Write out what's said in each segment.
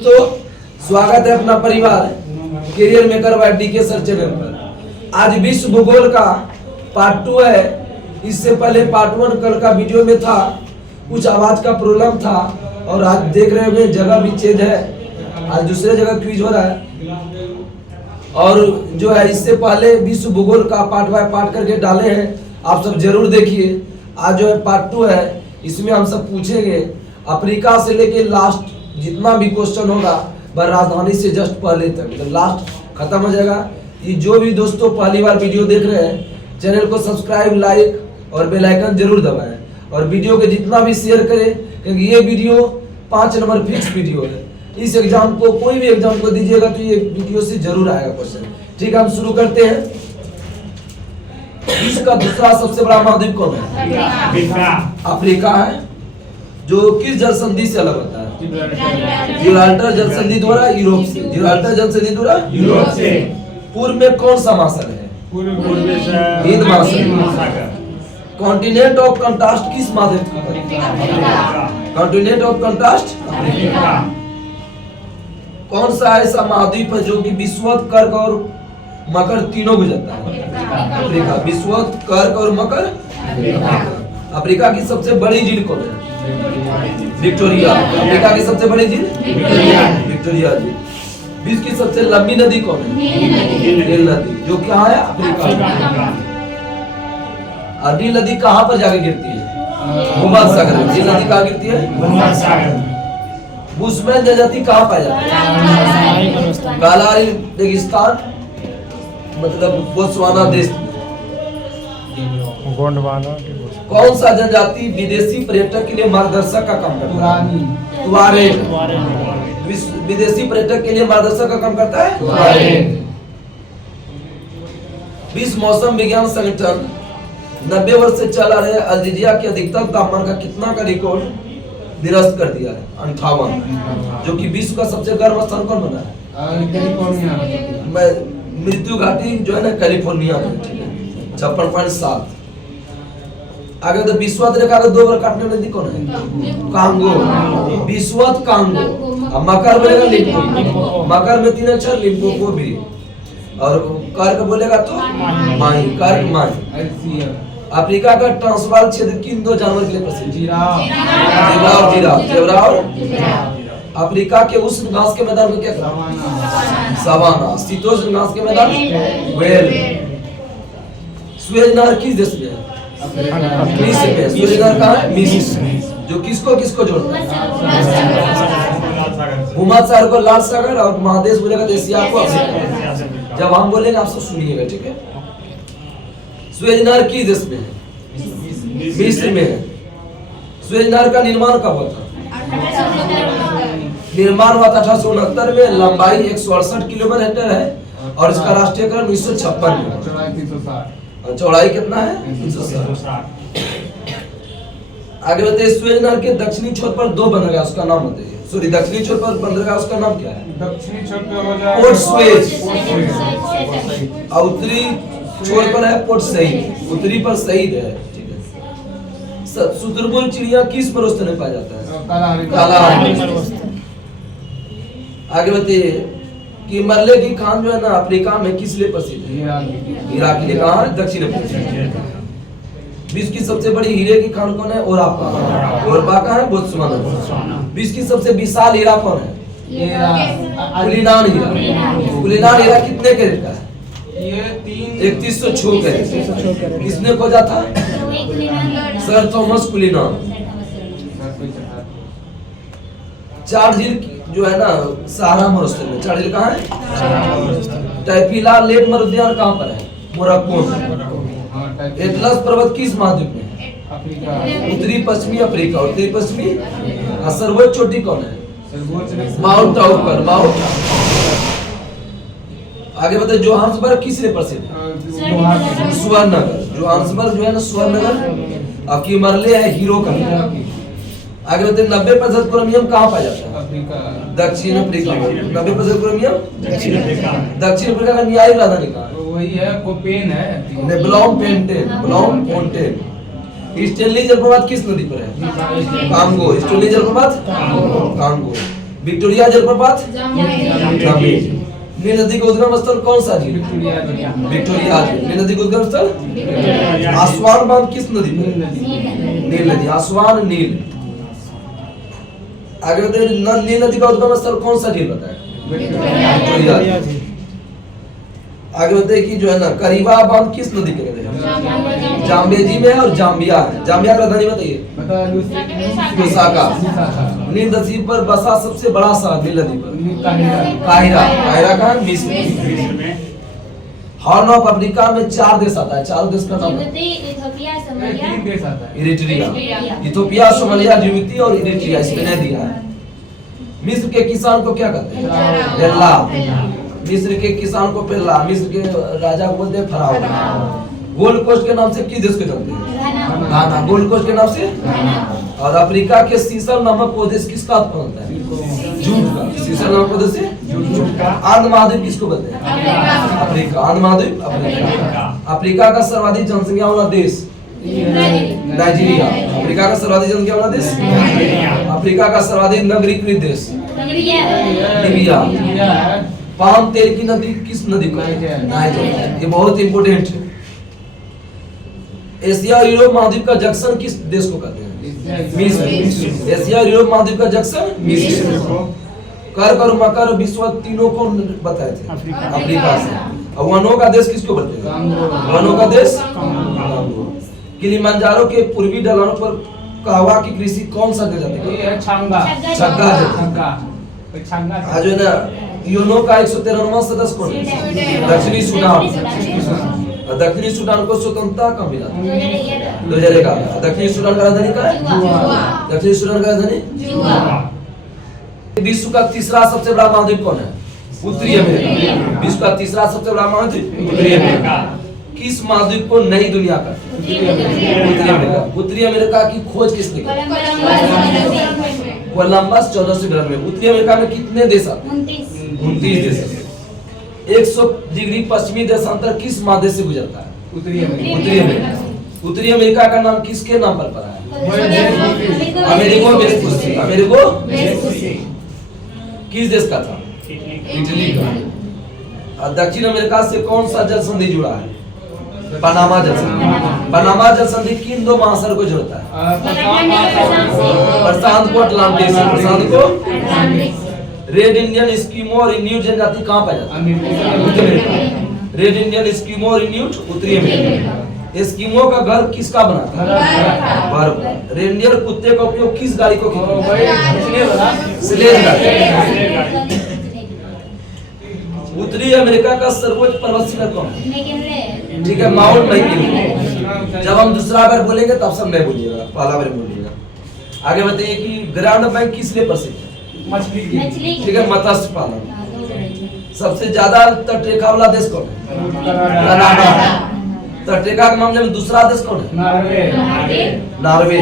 दोस्तों, स्वागत है अपना परिवार career maker by DK sir channel पर। आज विश्व भूगोल का पार्ट 2 है। इससे पहले पार्ट 1 कल का वीडियो में था, कुछ आवाज का प्रॉब्लम था और आज देख रहे होंगे जगह भी चेंज है। आज दूसरे जगह क्विज हो रहा है और जो है इससे पहले विश्व भूगोल का पार्ट बाय पार्ट करके डाले हैं, आप सब जरूर देखिए। आज जो है पार्ट 2 है, इसमें हम सब पूछेंगे अफ्रीका से लेके लास्ट जितना भी क्वेश्चन होगा वह राजधानी से जस्ट पहले तक, मतलब लास्ट खत्म हो जाएगा। ये जो भी दोस्तों पहली बार वीडियो देख रहे हैं, चैनल को सब्सक्राइब, लाइक और बेल आइकन जरूर दबाएं और वीडियो को जितना भी शेयर करें, क्योंकि ये वीडियो 5 नंबर फिक्स वीडियो है। इस एग्जाम को कोई भी एग्जाम को दीजिएगा तो ये वीडियो से जरूर आएगा क्वेश्चन। ठीक है, हम शुरू करते हैं। विश्व का दूसरा सबसे बड़ा महाद्वीप कौन है? अफ्रीका है, जो किस जल संधि से अलग होता है? जिब्राल्टर जल संधि द्वारा यूरोप से। जिब्राल्टर जल संधि द्वारा यूरोप से। पूर्व में कौन सा महासागर है? हिंद महासागर। कॉन्टिनेंट ऑफ कंट्रास्ट किस महाद्वीप का? Continent of contrast Africa. कौन सा ऐसा महाद्वीप है जो कि विषुवत, कर्क और मकर तीनों गुजरता है? अफ्रीका। विषुवत, कर्क और मकर। अफ्रीका की सबसे बड़ी झील कौन है? विक्टोरिया। अफ्रीका की सबसे बड़ी झील विक्टोरिया झील। विश्व की सबसे लंबी नदी कौन है? नील नदी, जो क्या है? अफ्रीका। और नील नदी कहाँ पर जाके गिरती है? भूमध्य सागर में। नील नदी कहाँ गिरती है? भूमध्य सागर। बुशमैन जनजाति कहाँ पाई जाती है? गालारी रेगिस्तान, मतलब बोत्सवाना देश में। कौन सा जनजाति विदेशी पर्यटक के लिए मार्गदर्शक का काम करता है? तुआरेग। विदेशी पर्यटक के लिए मार्गदर्शक का काम करता है तुआरेग। विश्व मौसम विज्ञान संगठन 90 वर्ष से चल रहे अल्जीरिया के अधिकतम तापमान का कितना का रिकॉर्ड निरस्त कर दिया है? 58। जो कि विश्व का सबसे गर्म स्थान कौन बना है? कैलिफोर्निया। मृत्यु घाटी जो है ना कैलिफोर्निया में। 56.7। आगे तो विश्वत रेखा को 2 बार काटने वाली नदी कौन है? कांगो। विश्वत कांगो। अब मकर बोलेगा लिम्पोपो। मकर में 3 अक्षर, लिम्पोपो भी। और कर्क बोलेगा तो माई, कर्क माई। अफ्रीका का ट्रांसवाल क्षेत्र किन 2 जानवर के लिए प्रसिद्ध? जेब्रा और जिराफ। जेब्रा और अफ्रीका के उष्ण घास के मैदान में क्या कहते? सवाना। शीतोष्ण घास के मैदान वेल। सुएज नहर किस देश में है? मिस्र में। सुएज नहर कहाँ है? मिस्र। जो किसको किसको जोड़ता है? भूमध्य सागर को लाल सागर और महादेश बोलेगा तो एशिया को अफ्रीका। जब हम बोलेंगे आप सब सुनिएगा, ठीक है? सुएज नहर किस देश में है? मिस्र में है। सुएज नहर का निर्माण कब हुआ था? निर्माण हुआ था 1869 में। लंबाई 168 किलोमीटर है और इसका राष्ट्रीयकरण 1956 में। और चौड़ाई कितना है? 360। आगे बताइए, सुएज नहर के दक्षिणी छोर पर 2 बंदरगाह, उसका नाम बताइए। सॉरी, दक्षिणी छोर पर बंदरगाह, उसका नाम क्या है? दक्षिणी छोर पे हो जाएगा पोर्ट सुएज। और उत्तरी छोर पर है पोर्ट सईद। उत्तरी पर सईद है, ठीक है? सुतुरबुल चिड़िया किस मरुस्थल में पाया जाता है? कालाहारी। आगे बताइए कि मरले की खान जो है ना अफ्रीका में किस लिए प्रसिद्ध है? इराक के लिए। कहाँ है? दक्षिण अफ्रीका। विश्व की सबसे बड़ी हीरे की खान कौन है? ओरापा। ओरापा कहाँ है? बोत्सवाना। विश्व की सबसे विशाल हीरा कौन है? कुलिनान हीरा। कुलिनान हीरा कितने कैरेट का है? ये 3106 कैरेट। किसने खोजा था? Sir Thomas कुलिनान। 4 झील जो है ना सहारा मरुस्थल में। 4 झील कहाँ है? टैफिला लेक मरुद्यान कहाँ पर है? मोरक्को में। एटलस पर्वत किस महाद्वीप में है? उत्तरी पश्चिमी अफ्रीका। उत्तरी पश्चिमी। सर्वोच्च चोटी कौन है? माउंट टाउकर। माउंट। आगे बताइए, जोहान्सबर्ग किस लिए प्रसिद्ध है? स्वर्णनगर। जोहान्सबर्ग जो है ना स्वर्णनगर। और की मरले है हीरो का। आगे बताइए, 90% क्रोमियम कहाँ पाया जाता है? दक्षिण अफ्रीका में। 90% क्रोमियम दक्षिण अफ्रीका का न्यायिक राजधानी कहाँ है? वही है, कोपेन है। ब्लॉमफोंटेन। स्टेनली जलप्रपात किस नदी पर है? कांगो। स्टेनली जलप्रपात कांगो। विक्टोरिया जलप्रपात, जाम्बेजी। नील नदी का उद्गम स्थल कौन सा झील? विक्टोरिया झील। नील नदी का उद्गम स्थल? आसवान बांध किस नदी पर? नील नदी। आसवान नील। आगे बताइए नील नदी का उद्गम स्थल कौन सा झील बताए? विक्टोरिया झील। आगे बताइए कि जो है ना करीबा बांध किस नदी के किनारे है? जाम्बेजी में और जाम्बिया है। जाम्बिया का राजधानी बताइए। लुसाका। नील नदी पर बसा सबसे बड़ा शहर नील नदी पर? काहिरा। काहिरा कहाँ? मिस्र। हॉर्न ऑफ अफ्रीका में 4 देश आता है। 4 देश का नाम? इरिट्रिया, इथोपिया, सोमालिया, जिबूती और इरिट्रिया। इसमें नहीं दिया है। मिस्र के किसान को क्या कहते हैं? पेल्ला। मिस्र के किसान को पेल्ला। मिस्र के राजा को बोलते हैं फराओ। गोल्ड कोस्ट के नाम से किस देश को जानते हैं? घाना। गोल्ड कोस्ट के नाम से? और अफ्रीका के सीसल नामक प्रदेश किसका उत्पन्न होता है? जूट का। सीसल नामक प्रदेश से जूट का। आंध्र महाद्वीप किसको बोलते हैं? अफ्रीका। आंध्र महाद्वीप अफ्रीका। अफ्रीका का सर्वाधिक जनसंख्या वाला देश? नाइजीरिया। अफ्रीका का सर्वाधिक जनसंख्या वाला देश? अफ्रीका का सर्वाधिक नगरीकृत देश? लीबिया। पाम तेल की नदी किस नदी को? नाइजर। ये बहुत इंपोर्टेंट है। एशिया और यूरोप महाद्वीप का जंक्शन किस देश को कहते हैं? मिस्र। एशिया और यूरोप महाद्वीप का जंक्शन मिस्र। कर्क और मकर विश्व तीनों को बताए थे अफ्रीका से। और वनों का देश किसको बोलते हैं? वनों का देश? किलिमंजारो के पूर्वी ढलानों पर कहवा की कृषि कौन सा जगह है? छग्गा। आज जो है ना यूनो का 113वां सदस्य कौन है? दक्षिणी सूडान। दक्षिणी सूडान को स्वतंत्रता कब मिला? 2011। दक्षिणी सूडान का राजधानी क्या है? दक्षिणी सूडान का राजधानी? विश्व का तीसरा सबसे बड़ा महाद्वीप कौन है? उत्तरी अमेरिका। विश्व का तीसरा सबसे बड़ा महाद्वीप उत्तरी अमेरिका। किस महाद्वीप को नई दुनिया का? उत्तरी अमेरिका। उत्तरी अमेरिका की खोज किसने की? कोलंबस 1492। उत्तरी अमेरिका में कितने देश आते हैं? 29 देश। 100 डिग्री पश्चिमी देशांतर किस महादेश से गुजरता है? उत्तरी अमेरिका। उत्तरी अमेरिका का नाम किसके नाम पर पड़ा है? अमेरिको वेस्पुसी। अमेरिको किस देश का था? इटली का। दक्षिण अमेरिका से कौन सा जल संधि जुड़ा है? पनामा जल संधि। पनामा जल संधि किन 2 महासागर को जोड़ता है? प्रशांत को अटलांटिक से। प्रशांत को। रेड इंडियन एस्किमो और इन्यूट जनजाति कहाँ पाया जाता है? उत्तरी अमेरिका। रेड इंडियन एस्किमो और इन्यूट उत्तरी अमेरिका। एस्किमो का घर किसका बना था? बर्फ का। रेनडियर कुत्ते का उपयोग किस गाड़ी को खींचने? स्लेज गाड़ी। उत्तरी अमेरिका का सर्वोच्च पर्वत शिखर कौन है? ठीक है, माउंट मैककिनले। जब हम दूसरा बार बोलेंगे तब सब नहीं बोलिएगा, पहला बार बोलिएगा। आगे बताइए कि ग्रामीण बैंक किस लिए प्रसिद्ध है? मछली। ठीक है, मत्स्य पालन। सबसे ज्यादा तटरेखा वाला देश कौन है? कनाडा। तटरेखा के मामले में दूसरा देश कौन है? नॉर्वे।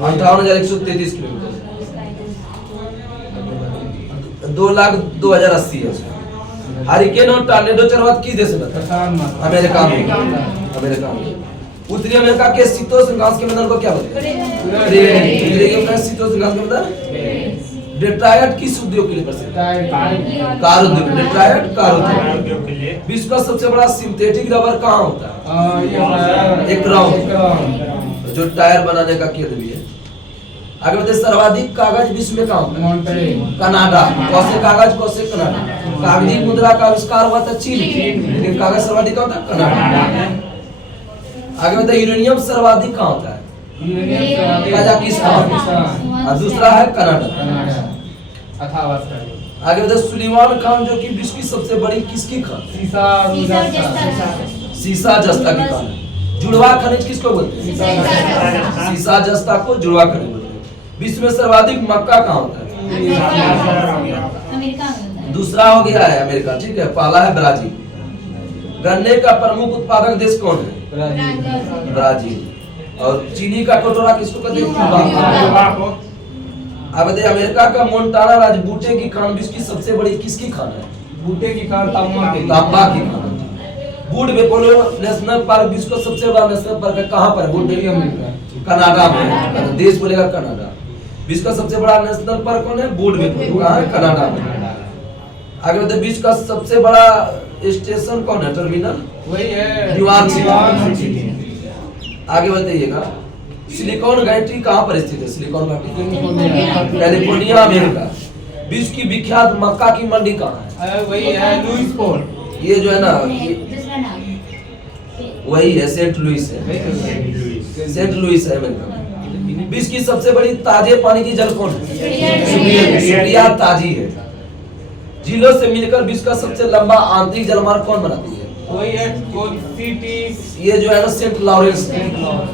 58,133 किलोमीटर। 2,02,080 है। हरिकेन और टॉर्नेडो चक्रवात किस देश में होता है? अमेरिका में। अमेरिका में। उत्तरी अमेरिका के शीतोष्ण घास के मैदान को क्या बोलते हैं? शीतोष्ण घास के मैदान। डेट्रायट किस उद्योग के लिए प्रसिद्ध है? कार उद्योग। डेट्रायट कार उद्योग के लिए। विश्व का सबसे बड़ा सिंथेटिक रबर कहाँ होता है? एक ग्राउंड जो टायर बनाने का केंद्र भी है। आगे बताइए सर्वाधिक कागज विश्व में कहाँ होता है? कनाडा। कौसे कागज कौसे कनाडा। कागजी मुद्रा का आविष्कार हुआ था चीन, लेकिन कागज सर्वाधिक कहाँ होता है? कनाडा। आगे बताइए यूरेनियम सर्वाधिक कहाँ होता है? कजाकिस्तान। और दूसरा है कनाडा। आगे बताइए सुलेमान खान जो कि विश्व की सबसे बड़ी किसकी खान? सीसा जस्ता की खान। जुड़वा खनिज किसको बोलते हैं? सीसा जस्ता को जुड़वा खनिज बोलते हैं। विश्व में सर्वाधिक मक्का कहाँ होता है? दूसरा हो गया है अमेरिका। ठीक है, पहला है ब्राजील। गन्ने का प्रमुख उत्पादक देश कौन है? ब्राजील। और चीनी का कटोरा किसको कहते हैं? अब बताइए अमेरिका का मोन्टाना राज्य बूटे की खान विश्व की सबसे बड़ी किसकी खान है? बूटे की खान तांबा की खान। वुड बेपोलो नेशनल पार्क विश्व का सबसे बड़ा नेशनल पार्क है, कहाँ पर? वुड अमेरिका, कनाडा में। देश बोलेगा कनाडा। विश्व का सबसे बड़ा नेशनल पार्क कौन है? वुडविल, कहाँ है? कनाडा में। आगे बताइए विश्व का सबसे बड़ा स्टेशन कौन है? टर्मिनल वही है न्यूयॉर्क सिटी। आगे बताइएगा सिलिकॉन घाटी कहाँ पर स्थित है? सिलिकॉन घाटी कैलिफोर्निया, अमेरिका। विश्व की विख्यात मक्का की मंडी कहाँ है? वही है लुइस पोर्ट। ये जो है ना वही है सेंट लुइस है, सेंट लुइस है अमेरिका में। विश्व की सबसे बड़ी ताजे पानी की जल कौन है? सुप्रिया ताजी है। झीलों से मिलकर विश्व का सबसे लंबा आंतरिक जलमार्ग कौन बनाती है? वही है सिटी। ये जो है ना सेंट लॉरेंस।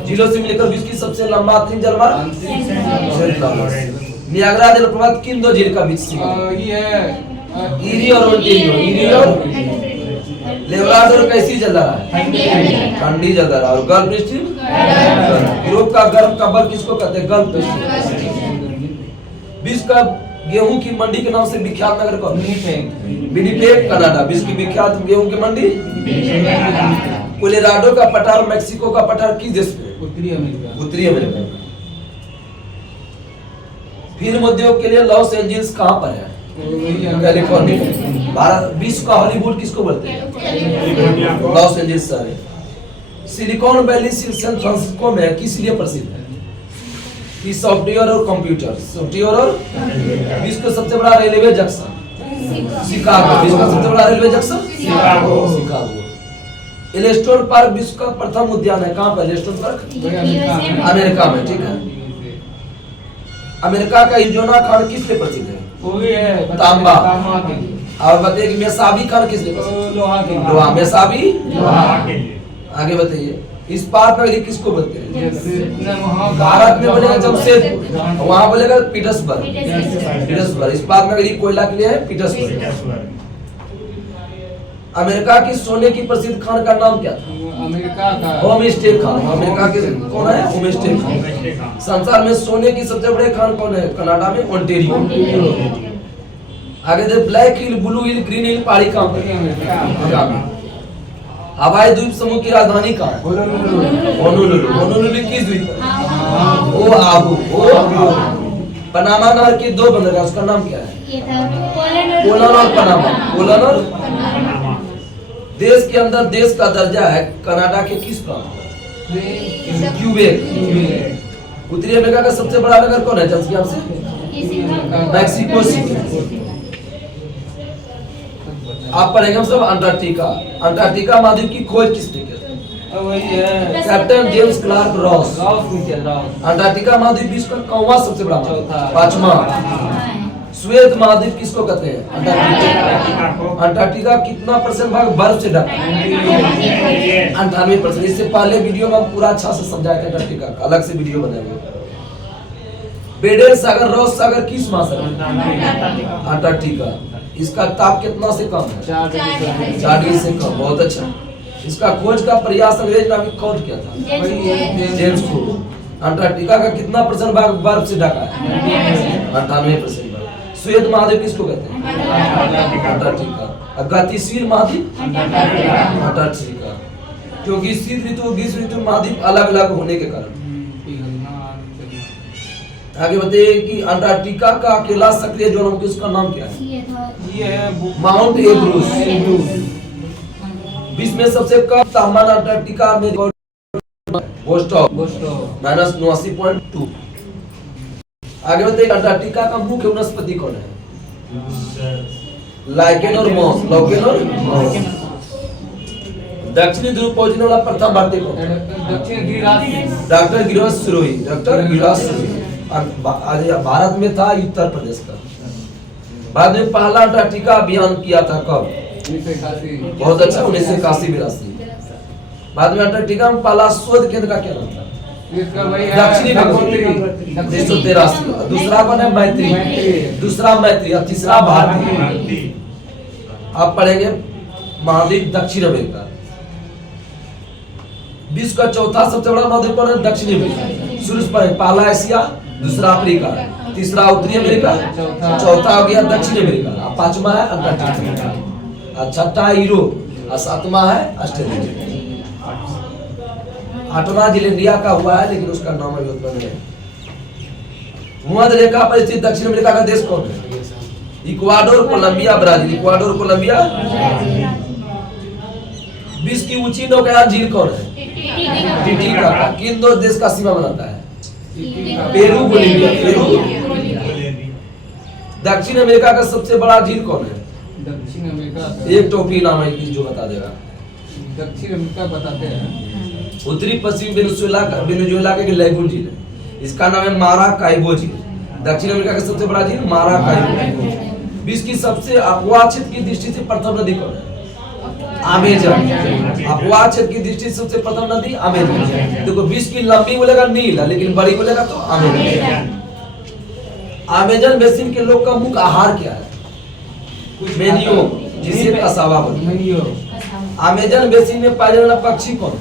झीलों से मिलकर विश्व की सबसे लंबा आंतरिक जलमार्ग सेंट लॉरेंस। नियाग्रा जलप्रपात किन दो झील का बीच सीमा? ये है ईरी और ओंटारियो। ईरी और लेब्राडोर कैसी जलधारा है? ठंडी जलधारा। और गल्फ स्ट्रीम यूरोप का गर्म कब्बल किसको कहते हैं? Gulf stream. विश्व का गेहूं की मंडी के नाम से विख्यात नगर कौन? Winnipeg, Canada. विश्व की विख्यात गेहूं की मंडी कोलोराडो का पठार मेक्सिको का पठार किस देश में? उत्तरी अमेरिका। उत्तरी अमेरिका। फिल्म उद्योग के लिए लॉस एंजल्स कहाँ पर है? कैलिफोर्निया। भारत विश्व का हॉलीवुड किसको बोलते हैं? लॉस एंजल्स शहर है। सिलिकॉन वैली सैन फ्रांसिस्को में किस लिए प्रसिद्ध है? कि सॉफ्टवेयर और कंप्यूटर। सॉफ्टवेयर और विश्व का सबसे बड़ा रेलवे जंक्शन शिकागो। विश्व का सबसे बड़ा रेलवे जंक्शन शिकागो। एलेस्टोन पार्क विश्व का प्रथम उद्यान है। कहाँ पर एलेस्टोन पार्क? अमेरिका में। ठीक है। अमेरिका का इजोना खान किस लिए प्रसिद्ध है? वही है तांबा। के लिए। और बताइए कि मेसाबी खान किस लिए प्रसिद्ध है? लोहा के लिए। लोहा। मेसाबी लोहा के लिए। आगे बताइए इस्पात नगरी किसको बोलते हैं? भारत भारत में बोलेगा जमशेदपुर, वहाँ बोलेगा पीटर्सबर्ग। पीटर्सबर्ग। इस्पात नगरी कोयला के लिए है पीटर्सबर्ग। अमेरिका की सोने की प्रसिद्ध खान का नाम क्या था? अमेरिका का होम स्टे खान। अमेरिका के कौन है? Home stay Khan. संसार में सोने की सबसे बड़े खान कौन है? कनाडा में ओंटारियो। आगे दे ब्लैक हिल, ब्लू हिल, ग्रीन हिल पहाड़ी कहाँ पर? अमेरिका में। हवाई द्वीप समूह की राजधानी कहाँ है? होनोलुलु। होनोलुलु किस द्वीप पर? ओ आबू। ओ पनामा नहर के दो बंदरगाह, उसका नाम क्या है? पोलन और पनामा। पोलन और देश के अंदर देश का दर्जा है कनाडा के किस प्रांत में? क्यूबेक। उत्तरी अमेरिका का सबसे बड़ा नगर कौन है जनसंख्या से? Mexico city. आप पढ़ेंगे हम सब अंटार्कटिका। अंटार्कटिका महाद्वीप की खोज किसने की? वही है captain James Clark Ross. Ross. Antarctica महाद्वीप विश्व का कौवा सबसे बड़ा महाद्वीप? चौथा। पांचवा। श्वेत महाद्वीप किसको कहते हैं? अंटार्कटिका। अंटार्कटिका कितना % भाग बर्फ से ढका है? 98%। इससे पहले वीडियो में हम पूरा अच्छा से समझाए थे अंटार्कटिका का, अलग से वीडियो बनाए हुए। बेडेल सागर, रॉस सागर किस महासागर? अंटार्कटिका। इसका ताप कितना से कम है? 4 डिग्री से कम। बहुत अच्छा। इसका खोज का प्रयास अंग्रेज नाविक कौन किया था? James cook. अंटार्कटिका का कितना % भाग बर्फ से ढका है? 98%। श्वेत महाद्वीप किसको कहते हैं? अंटार्कटिका। गतिशील महाद्वीप? अंटार्कटिका। क्योंकि शीत ऋतु ग्रीष्म ऋतु महाद्वीप अलग अलग होने के कारण। आगे बताइए कि अंटार्कटिका का अकेला सक्रिय ज्वालामुखी उसका नाम क्या है? ये है माउंट एब्रूस। विश्व में सबसे कम तापमान अंटार्कटिका में बोस्टॉक -89.2। आगे बताइए अंटार्कटिका का मुख्य वनस्पति कौन है? लाइकेन और मॉस। लाइकेन और मॉस। दक्षिणी ध्रुव पहुंचने वाला प्रथम भारतीय कौन है? दक्षिण गिरिराज। डॉक्टर गिरिराज सिरोही। डॉक्टर गिरिराज सिरोही। भारत में था उत्तर प्रदेश का। बाद में पहला अंटार्कटिका अभियान किया था कब? 1981। बहुत अच्छा। 1981-82। बाद में अंटार्कटिका में पहला शोध केंद्र का क्या नाम था? दक्षिणी गंगोत्री। 1983। दूसरा कौन है? मैत्री। दूसरा मैत्री और तीसरा भारती। आप पढ़ेंगे महाद्वीप दक्षिण अमेरिका। विश्व का चौथा सबसे बड़ा महाद्वीप कौन है? दक्षिणी अमेरिका। शुरू से पहला एशिया, दूसरा अफ्रीका, तीसरा उत्तरी अमेरिका, चौथा हो गया दक्षिण अमेरिका, पांचवा है अंटार्कटिका, और छठा यूरोप, और सातवां है ऑस्ट्रेलिया। आठवां जिलेंडिया का हुआ है लेकिन उसका नाम अभी उत्पन्न है। भूमध्य रेखा पर स्थित दक्षिण अमेरिका का देश कौन है? Ecuador, Colombia, Brazil. Ecuador, Colombia. विश्व की ऊंची नौकायान झील कौन है? टिटिकाका। किन दो देश का सीमा बनाता है? Peru, Bolivia. पेरू। दक्षिण अमेरिका का सबसे बड़ा झील कौन है? दक्षिण अमेरिका एक टोपी नाम है जो बता देगा। दक्षिण अमेरिका बताते हैं। उत्तरी पश्चिमी वेनेजुएला का एक लैगून झील है, इसका नाम है माराकाइबो झील। दक्षिण अमेरिका का सबसे बड़ा झील माराकाइबो। विश्व की सबसे अफवाह क्षेत्र की दृष्टि से प्रथम नदी कौन है? अमेजन। अफवाह क्षेत्र की दृष्टि से सबसे प्रथम नदी अमेजन। देखो विश्व की लंबी बोलेगा नील, लेकिन बड़ी बोलेगा तो अमेजन। अमेजन बेसिन के लोग का मुख्य आहार क्या है? मेनियो, जिसे कसावा बोलते हैं। अमेजन बेसिन में पाया जाने वाला पक्षी कौन है?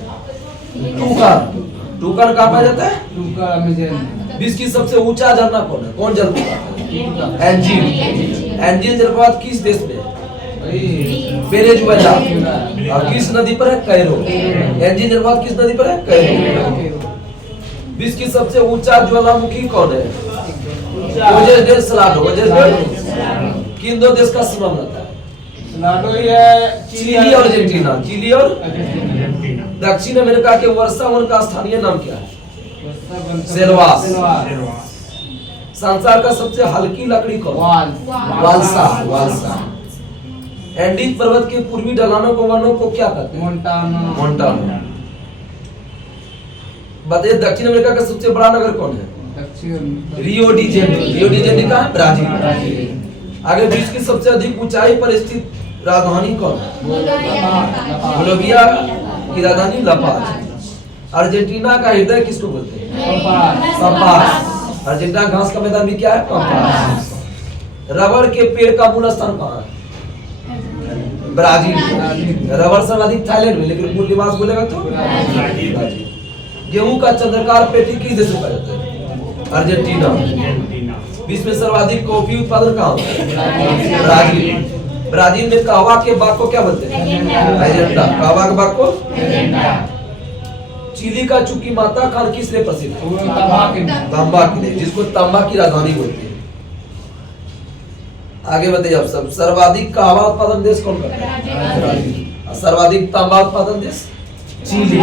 टूकन। टूकन कहाँ पाया जाता है? टूकर अमेजन। विश्व की सबसे ऊंचा झरना कौन है? कौन जलप्रपात है? एंजिल। एंजिल जलप्रपात किस देश में है? वेनेजुएला। और किस नदी पर है? कैरो। एंजिल जलप्रपात किस नदी पर है? कैरो। विश्व की सबसे ऊंचा ज्वालामुखी कौन है? ओजेस डेल सलाडो। ओजेस डेल किन दो देश का सीमा बनाता है? सलाडो है चिली और अर्जेंटीना। चिली और दक्षिण अमेरिका के वर्षा वन का स्थानीय नाम क्या है? सेल्वास। संसार का सबसे हल्की लकड़ी कौन? वाल्सा। वाल्सा। एंडीज पर्वत के पूर्वी ढलानों को वनों को क्या कहते हैं? मोंटाना। मोंटाना। बताइए दक्षिण अमेरिका का सबसे बड़ा नगर कौन है? दक्षिण Rio de Janeiro. Rio de Janeiro कहाँ है? ब्राजील। आगे विश्व की सबसे अधिक ऊंचाई पर स्थित राजधानी कौन है? बोलिविया की राजधानी ला पाज। अर्जेंटीना का हृदय किसको बोलते हैं? पंपास। अर्जेंटीना घास का मैदान भी क्या है? पंपास। रबड़ के पेड़ का मूल स्थान कहाँ है? ब्राजील। रबड़ सर्वाधिक थाईलैंड में, लेकिन मूल निवास बोलेगा तो ब्राजील। गेहूं का चंद्रकार पेटी किस देश में पाया जाता है? अर्जेंटीना। विश्व में सर्वाधिक कॉफी उत्पादन कहाँ होता है? ब्राजील। ब्राजील में कहवा के बाग को क्या बोलते हैं? एजेंडा। कहवा के बाग को चिली का चुकी माता खान किस लिए प्रसिद्ध है? तांबा के लिए, जिसको तांबा की राजधानी बोलते हैं। आगे बताइए आप सब। सर्वाधिक कहवा उत्पादन देश कौन करता है? ब्राजील। सर्वाधिक तांबा उत्पादन देश? चिली।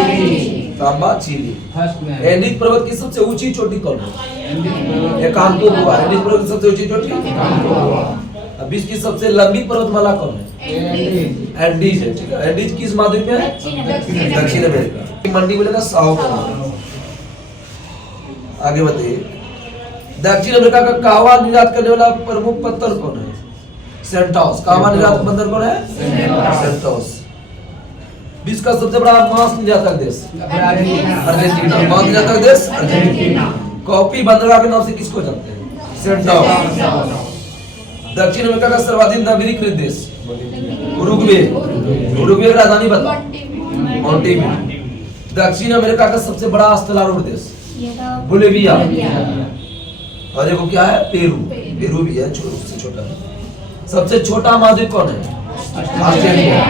तांबा चिली। एंडीज पर्वत की सबसे ऊंची चोटी कौन है? एकांकोगुआ। एंडीज पर्वत की सबसे ऊंची चोटी? विश्व की सबसे लंबी पर्वतमाला कौन है? एंडीज है। ठीक है। एंडीज किस महाद्वीप में है? दक्षिण अमेरिका। मंडी बोलेगा साउथ अमेरिका। आगे बताइए दक्षिण अमेरिका का कहवा निर्यात करने वाला प्रमुख पत्थर कौन है? सेंटोस। कहवा निर्यात बंदर कौन है? सेंटोस। विश्व का सबसे बड़ा मांस निर्यातक देश? अर्जेंटीना। मांस निर्यातक देश? अर्जेंटीना। कॉफी बंदरगाह के नाम से किसको जानते हैं? सेंटोस। दक्षिण अमेरिका का सर्वाधिक नागरिक देश? उरुग्वे। उरुग्वे की राजधानी बताओ? मॉन्टेविडीयो। दक्षिण अमेरिका का सबसे बड़ा स्थलारूढ़ देश? बोलिविया। और देखो क्या है? पेरू। पेरू भी है, सबसे छोटा। सबसे छोटा महाद्वीप कौन है? ऑस्ट्रेलिया।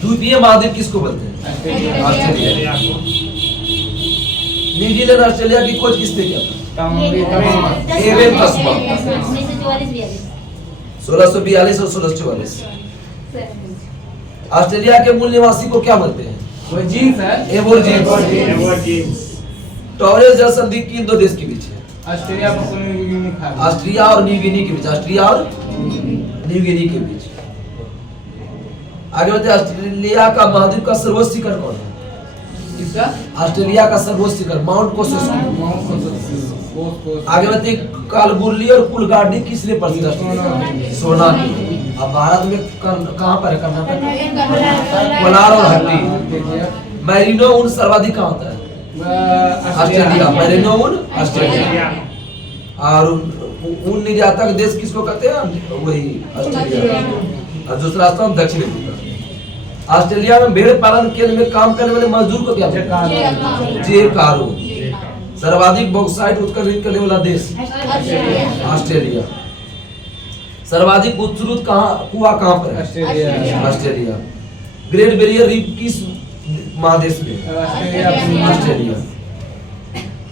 द्वीपीय महाद्वीप किसको बोलते हैं? ऑस्ट्रेलिया। न्यूजीलैंड ऑस्ट्रेलिया की खोज किसने किया था? एवेन तस्मा। 1642 और 1644। ऑस्ट्रेलिया के मूल निवासी को क्या बोलते हैं? एबोर्जिन्स। टॉरेस जल संधि किन दो देश के बीच है? ऑस्ट्रिया और न्यू गिनी के बीच। ऑस्ट्रिया और न्यू गिनी के बीच। आगे बढ़ते ऑस्ट्रेलिया का महाद्वीप का सर्वोच्च शिखर कौन है? किसका? ऑस्ट्रेलिया का सर्वोच्च शिखर माउंट कोसेस्की। आगे बढ़ते कालबुर्ली और कुलगार्डी किस लिए प्रसिद्ध है? सोना की। अब भारत में कहाँ पर है? कर्नाटक। कोलार और हड्डी। मैरिनो ऊन सर्वाधिक कहाँ होता है? ऑस्ट्रेलिया। मैरिनो ऊन ऑस्ट्रेलिया। और ऊन निर्यातक देश किसको कहते हैं? वही ऑस्ट्रेलिया। और दूसरा स्थान दक्षिण अफ्रीका। ऑस्ट्रेलिया में भेड़ पालन केंद्र में काम करने वाले मजदूर को क्या बोलते हैं? जेकारो। सर्वाधिक बॉक्साइट उत्खनन करने वाला देश? ऑस्ट्रेलिया। सर्वाधिक उत्सुक कुआं कहाँ पर है? ऑस्ट्रेलिया। ग्रेट बैरियर रीफ किस महादेश में? ऑस्ट्रेलिया।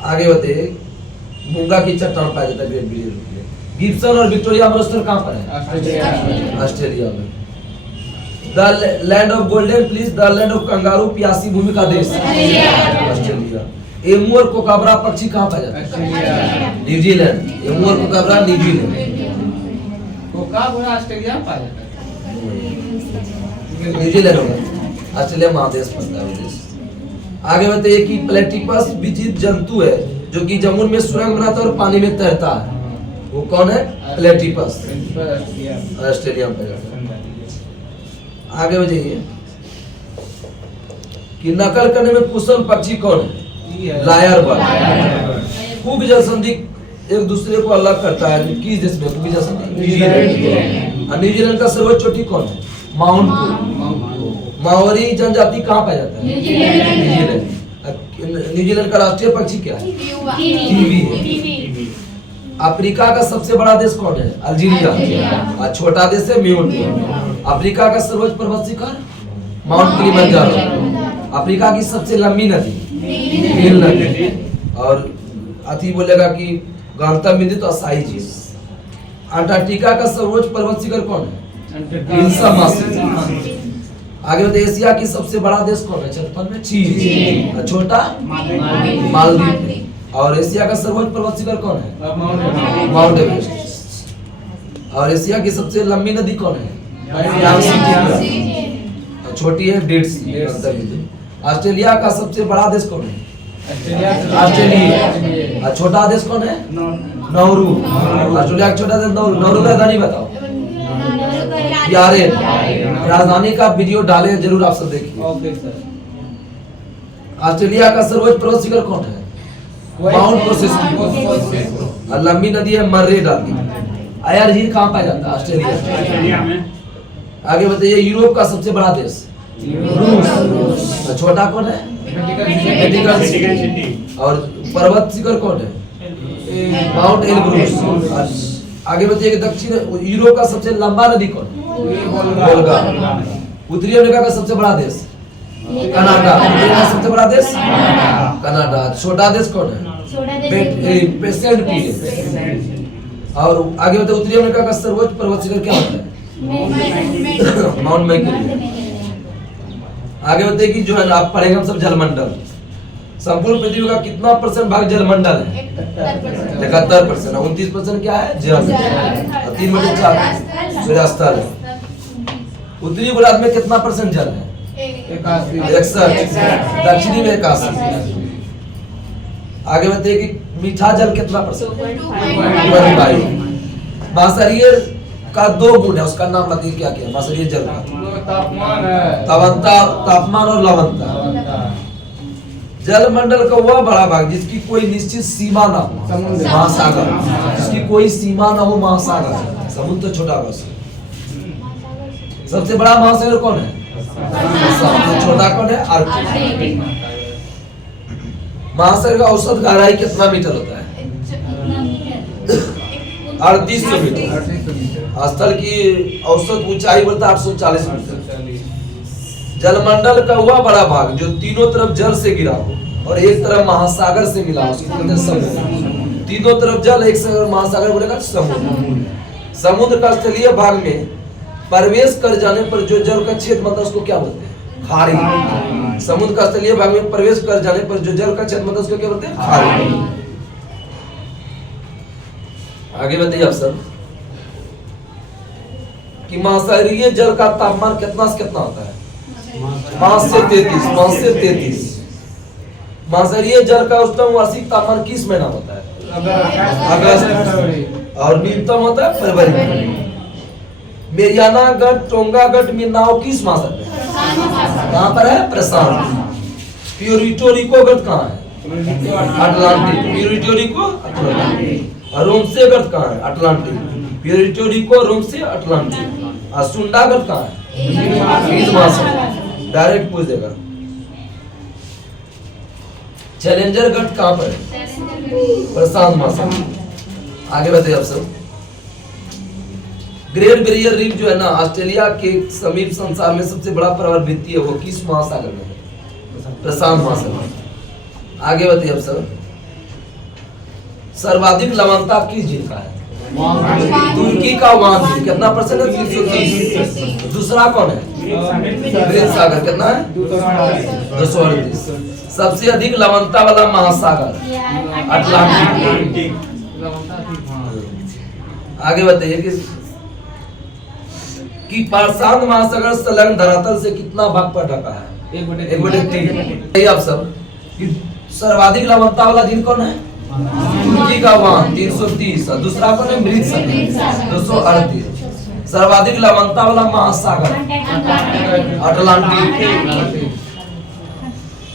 आगे बताइए मूंगा की चट्टान पाया जाता है ग्रेट बैरियर रीफ में। गिब्सन और विक्टोरिया मेमोरियल कहाँ पर है? ऑस्ट्रेलिया। ऑस्ट्रेलिया में। The land of golden please, the land of kangaroo, प्यासी भूमि का देश ऑस्ट्रेलिया। एमू और कोकाबरा पक्षी कहाँ पाया जाता है? ऑस्ट्रेलिया। न्यूजीलैंड। एमू और कोकाबरा न्यूजीलैंड। कोकाबरा ऑस्ट्रेलिया में पाया जाता है। न्यूजीलैंड होगा, ऑस्ट्रेलिया महादेश पड़ता है विदेश। आगे बताइए कि प्लेटिपस विचित्र जंतु है जो कि जमुन में सुरंग बनाता है और पानी में तैरता है, वो कौन है? प्लेटिपस, ऑस्ट्रेलिया में पाया जाता है। आगे बताइए कि नकल करने में कुशल पक्षी कौन है? Lyre bird. खूब जनसंधि एक दूसरे को अलग करता है किस देश में? खूब जनसंधि न्यूजीलैंड। और न्यूजीलैंड का सर्वोच्च चोटी कौन है? माउंट कू। माओरी जनजाति कहाँ पाया जाता है? न्यूजीलैंड। न्यूजीलैंड का राष्ट्रीय पक्षी क्या है? कीवी है। अफ्रीका का सबसे बड़ा देश कौन है? अल्जीरिया। और छोटा देश है म्यूट। अफ्रीका का सर्वोच्च पर्वत शिखर माउंट किलिमंजारो। अफ्रीका की सबसे लंबी नदी नील नदी। और अति बोलेगा कि गणतंत्र बिंदु तो असाई जी। अंटार्कटिका का सर्वोच्च पर्वत शिखर कौन है? इल्सा मासिस। आगे बताइए एशिया की सबसे बड़ा देश कौन है? क्षेत्रफल में चीन। और छोटा मालदीव। और एशिया का सर्वोच्च पर्वत शिखर कौन है? Mount Everest. और एशिया की सबसे लंबी नदी कौन है? और छोटी है डेड सी। ऑस्ट्रेलिया का सबसे बड़ा देश कौन है? ऑस्ट्रेलिया। और छोटा देश कौन है? नाउरू। ऑस्ट्रेलिया का छोटा देश नाउरू। नाउरू का राजधानी बताओ। यारे। राजधानी का वीडियो डाले जरूर, आप सब देखिए। Okay sir. ऑस्ट्रेलिया का सर्वोच्च पर्वत शिखर कौन है? Mount process. और लंबी नदी है मर्रे डाली। आयर झील कहाँ पाया जाता है? ऑस्ट्रेलिया में। आगे बताइए यूरोप का सबसे बड़ा देश? रूस। और छोटा कौन है? Vatican city. और पर्वत शिखर कौन है? Mount Elbrus. आगे बताइए कि दक्षिण यूरोप का सबसे लंबा नदी कौन है? वोल्गा। उत्तरी अमेरिका का सबसे बड़ा देश? कनाडा। अमेरिका का सबसे बड़ा देश? कनाडा। छोटा देश कौन है? पेसेंट पीस। और आगे बताइए उत्तरी अमेरिका का सर्वोच्च पर्वत शिखर क्या होता है? Mount McKinley. आगे बताइए कि जो है ना आप पढ़ेंगे हम सब जलमंडल। संपूर्ण पृथ्वी का कितना % भाग जलमंडल है? 71%। 29% क्या है? जल। 3/4 सूर्यास्तर है। उत्तरी गोलार्ध में कितना % जल है? 61। दक्षिणी में 81। आगे बताइए कि मीठा जल कितना %? 25। महासागरीय का 2 गुण है, उसका नाम बताइए क्या क्या? महासागरीय जल का तापमान है। तापमान और लवणता। जलमंडल का वह बड़ा भाग जिसकी कोई निश्चित सीमा ना हो, समुद्र। महासागर। जिसकी कोई सीमा ना हो, महासागर। समुद्र तो छोटा बस। सबसे बड़ा महासागर कौन है? सबसे छोटा कौन है? आर्कटिक। महासागर का औसत गहराई कितना मीटर होता है? 3800 मीटर। स्थल की औसत ऊंचाई बोलता है 840 मीटर। जलमंडल का वह बड़ा भाग जो तीनों तरफ जल से गिरा हो और एक तरफ महासागर से मिला हो, उसको कहते हैं समुद्र। तीनों तरफ जल, एक महासागर बोलेगा समुद्र। समुद्र का स्थलीय भाग में प्रवेश कर जाने पर जो जल का क्षेत्र बनता है उसको क्या बोलते हैं? खाड़ी। समुद्र का स्थलीय भाग में प्रवेश कर जाने पर जो जल का क्षेत्र बनता है उसको क्या बोलते हैं? खाड़ी। आगे बताइए आप सब कि महासागरीय जल का तापमान कितना से कितना होता है? 5 से 33। महासागरीय जल का उच्चतम वार्षिक तापमान किस महीना होता है? अगस्त। और न्यूनतम होता है फरवरी। मेरियाना गढ़, टोंगा गढ़ में नाव किस महासागर में? कहाँ पर है? प्रशांत। प्यूरिटो रिको गढ़ कहाँ है? अटलांटिक। प्यूरिटो रिको अटलांटिक। और रोमसे गढ़ कहाँ है? अटलांटिक। प्यूरिटो रिको, रोमसे, अटलांटिक। और सुंडा गढ़ कहाँ है? हिंद महासागर। डायरेक्ट पूछ देगा। चैलेंजर गढ़ कहाँ पर है? प्रशांत महासागर। आगे बताइए आप सब। ग्रेट बैरियर रीफ जो है ना ऑस्ट्रेलिया के समीप संसार में सबसे बड़ा प्रवृत्ति है, वो किस महासागर में है? प्रशांत महासागर। आगे बताइए आप सब। सर्वाधिक लवणता किस झील का है? तुर्की का वान झील। कितना परसेंट है? 330। दूसरा कौन है? मृत सागर। कितना है? 238। सबसे अधिक लवणता वाला महासागर? अटलांटिक। आगे बताइए कि प्रशांत महासागर संलग्न धरातल से कितना भाग पर ढका है? 1/3। आप सब कि सर्वाधिक लवणता वाला झील कौन है? तुर्की का वान 330। और दूसरा कौन है? मृत सागर 238। सर्वाधिक लवणता वाला महासागर अटलांटिक।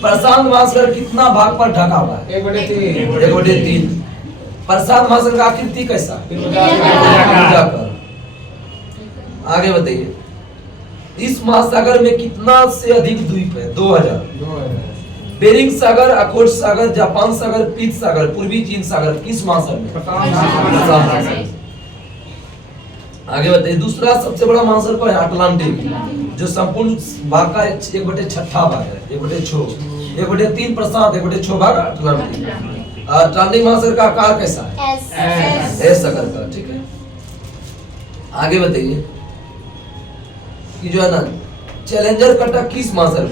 प्रशांत महासागर कितना भाग पर ढका हुआ है? 1/3। प्रशांत महासागर का आकृति कैसा? आगे बताइए, इस महासागर में कितना से अधिक द्वीप है? 2000। बेरिंग सागर, अखोट सागर, जापान सागर, पीत सागर, पूर्वी चीन सागर किस महासागर में? प्रशांत। आगे बताइए, दूसरा सबसे बड़ा महासागर कौन है? अटलांटिक, जो संपूर्ण भाग का 1/6 भाग है। 1/6, 1/3 प्रशांत, 1/6 भाग अटलांटिक। अटलांटिक महासागर का आकार कैसा है? एस आकार का। ठीक है, आगे बताइए कि जो है ना चैलेंजर कटक किस महासागर में?